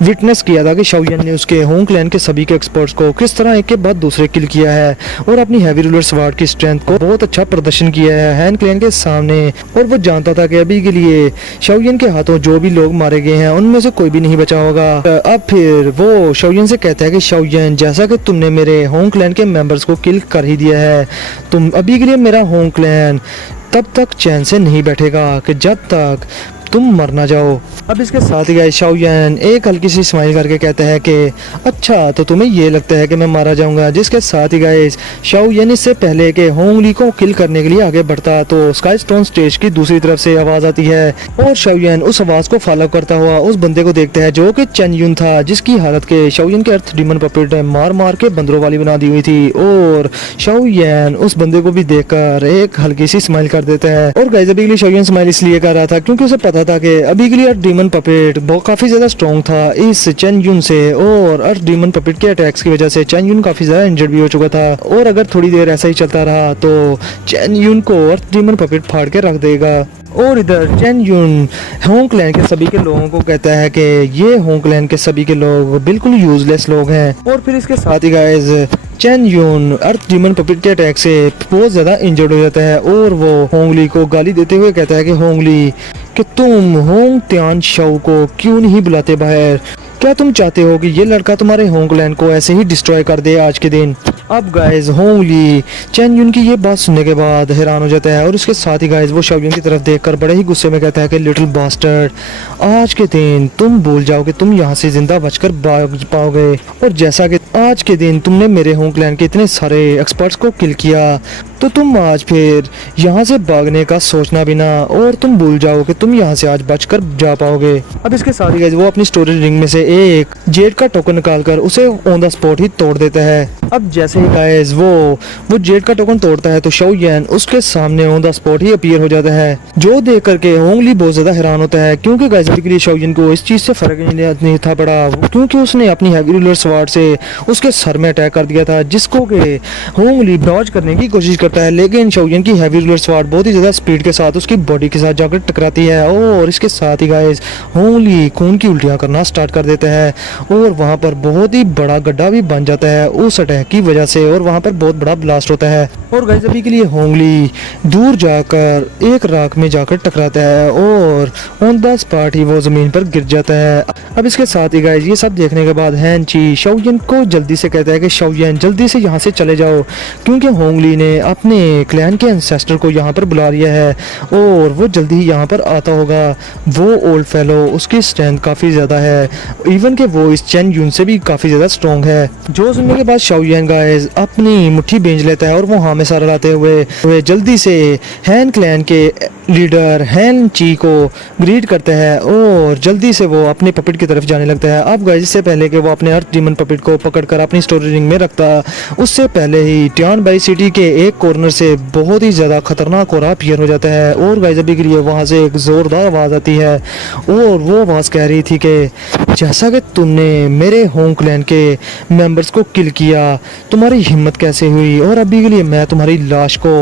विटनेस किया था कि शाओयन ने उसके होंग क्लैन के सभी के एक्सपर्ट्स को किस तरह एक के बाद दूसरे किल किया है और अपनी हैवी रूलर स्वार्ड की स्ट्रेंथ को बहुत अच्छा प्रदर्शन किया है हैन क्लैन के सामने। और वो जानता था कि अभी के लिए शाओयन के हाथों जो भी लोग मारे गए हैं उनमें से कोई भी नहीं बचा होगा। अब फिर वो शाओयन से कहता है कि शाओयन, जैसा कि तुमने मेरे होंग क्लैन के मेंबर्स को किल कर ही दिया है, तुम अभी के लिए मेरा होंग क्लैन तब तक चैन से नहीं बैठेगा कि जब तक तुम मर ना जाओ। अब इसके साथ ही गाइस शाओयन एक हल्की सी स्माइल करके कहता है कि अच्छा तो तुम्हें ये लगता है कि मैं मारा जाऊंगा। जिसके साथ ही गाइस शाओयन इससे पहले कि होंग ली को किल करने के लिए आगे बढ़ता तो स्काई स्टोन स्टेज की दूसरी तरफ से आवाज आती है और शाओयन उस आवाज को फॉलो करता हुआ उस बंदे को देखता है जो कि चेन यून था, जिसकी हालत के शाओयन के अर्थ डीमन पपेट ने मार मार के बंदरों वाली बना दी हुई थी। और शाओयन उस बंदे को भी देखकर एक हल्की सी स्माइल कर देता है। और गाइस अभी के लिए शाओयन स्माइल इसलिए कर रहा था क्योंकि उसे पता था कि अभी के लिए अर्थ डीमन पपेट बहुत काफी ज्यादा स्ट्रॉन्ग था इस चेन यून से और अर्थ डीमन पपेट के अटैक्स की वजह से चेन यून काफी ज्यादा इंजर्ड भी हो चुका था और अगर थोड़ी देर ऐसा ही चलता रहा तो चेन यून को अर्थ डीमन पपेट फाड़ के रख देगा। और इधर चेन यून होंग क्लैन के सभी के लोगों को कहता है कि ये होंग क्लैन के सभी के लोग बिल्कुल यूजलेस लोग हैं। और फिर इसके साथ ही गाइस चेन यून अर्थ डीमन पपेट के अटैक से बहुत ज्यादा इंजर्ड हो जाता है और वो होंग ली को गाली देते हुए कहता है कि होंग ली कि तुम होंग त्यान शाओ को क्यों नहीं बुलाते बाहर, क्या तुम चाहते हो कि ये लड़का तुम्हारे होंग क्लैन को ऐसे ही डिस्ट्रॉय कर दे आज के दिन। अब गाइस होंग ली चेन यून की ये बात सुनने के बाद हैरान हो जाता है और उसके साथ ही गाइस वो शाओयन की तरफ देखकर बड़े ही गुस्से में कहता है कि लिटिल बास्टर्ड, आज के दिन तुम भूल जाओ कि तुम यहाँ से जिंदा बचकर भाग पाओगे। और जैसा कि आज के दिन तुमने मेरे होंग क्लैन के इतने सारे एक्सपर्ट्स को किल किया तो तुम आज फिर यहाँ से भागने का सोचना भी ना और तुम भूल जाओ कि तुम यहाँ से आज बचकर जा पाओगे। अब इसके साथ ही गाइस वो अपनी स्टोरेज रिंग में से एक जेड का टोकन निकालकर उसे ऑन द स्पॉट ही तोड़ देता है। अब जैसे ही गाइस वो जेड का टोकन तोड़ता है तो शाओयन उसके सामने on the spot he appear हो जाता है, जो देख करके होंग ली बहुत ज्यादा हैरान होता है क्योंकि गाइस अभी के लिए शाओयन को इस चीज से फर्क नहीं था पड़ा क्योंकि उसने अपनी हैवी रूलर स्वार्ड से उसके सर में अटैक कर दिया था जिसको कि होंग ली डॉज करने की कोशिश करता है, लेकिन शाओयन की हैवी रूलर स्वार्ड बहुत ही ज्यादा स्पीड के साथ उसकी बॉडी के साथ जाकर टकराती है और इसके साथ ही गाइस होंग ली खून की उल्टियां करना स्टार्ट कर देता है और वहां पर बहुत ही बड़ा गड्ढा भी बन जाता है उस अटैक की वजह से और वहां पर बहुत बड़ा ब्लास्ट होता है। और गाइस अभी के लिए होंग ली दूर जाकर एक राख में जाकर टकराता है और ऑन द स्पॉट ही वो जमीन पर गिर जाता है। अब इसके साथ ही गाइस ये सब देखने के बाद हैन ची शाओयन को जल्दी से कहता है कि शाओयन जल्दी से यहाँ से चले जाओ क्योंकि होंग ली ने अपने क्लैन के एंसेस्टर को यहाँ पर बुला लिया है और वो जल्दी ही यहाँ पर आता होगा। वो ओल्ड फेलो उसकी स्ट्रेंथ काफी ज्यादा है, इवन के वो इस चेन यून से भी काफी ज्यादा स्ट्रॉन्ग है। जो सुनने के बाद शाओयन गाइस अपनी मुट्ठी बेंच लेता है और वो हाँ में सारा लाते हुए जल्दी से हैन क्लैन के लीडर हैन ची को ग्रीट करता है और जल्दी से वो अपने पपेट की तरफ जाने लगता है। अब गाइस इससे पहले कि वो अपने अर्थ डीमन पपेट को पकड़कर अपनी स्टोरेज रिंग में रखता, उससे पहले ही टियान बाई सिटी के एक कॉर्नर से बहुत ही ज़्यादा खतरनाक और अपीयर हो जाता है। और गाइस अभी के लिए वहाँ से एक ज़ोरदार आवाज़ आती है और वो आवाज़ कह रही थी कि जैसा कि तुमने मेरे होम क्लैन के मेंबर्स को किल किया, तुम्हारी हिम्मत कैसे हुई, और अभी के लिए मैं तुम्हारी लाश को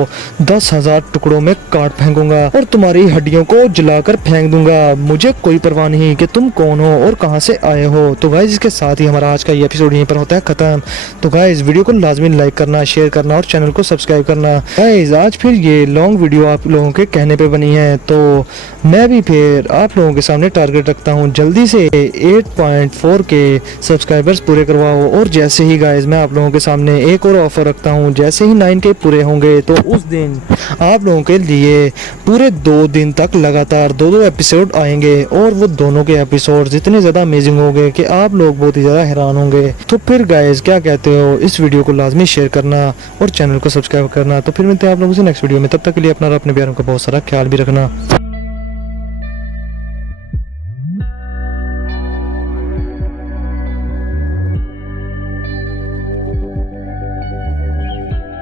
10,000 टुकड़ों में काट फेंकूंगा और तुम्हारी हड्डियों को जलाकर फेंक दूंगा। मुझे कोई परवाह नहीं कि तुम कौन हो और कहां से आए हो। तो गाइस इसके साथ ही हमारा आज का ये एपिसोड यहीं पर होता है खत्म। तो गाइस वीडियो को लाजमी लाइक करना, शेयर करना और चैनल को सब्सक्राइब करना। गाइस आज फिर ये लॉन्ग वीडियो आप लोगों के कहने पे बनी है, तो मैं भी फिर आप लोगों के सामने टारगेट रखता हूँ जल्दी से 8.4 के सब्सक्राइबर्स पूरे करवाओ। और जैसे ही गाइस मैं आप लोगों के सामने एक और ऑफर रखता हूँ, जैसे ही 9 के पूरे होंगे तो उस दिन आप लोगों के लिए पूरे 2 दिन तक लगातार 2 एपिसोड आएंगे और वो दोनों के एपिसोड इतने ज़्यादा अमेजिंग होंगे कि आप लोग बहुत ही ज़्यादा हैरान होंगे। तो फिर गाइस क्या कहते हो, इस वीडियो को लाजमी शेयर करना और चैनल को सब्सक्राइब करना। तो फिर मिलते हैं आप लोगों से नेक्स्ट वीडियो में, तब तक के लिए अपना और अपने प्यारों का बहुत सारा ख्याल भी रखना।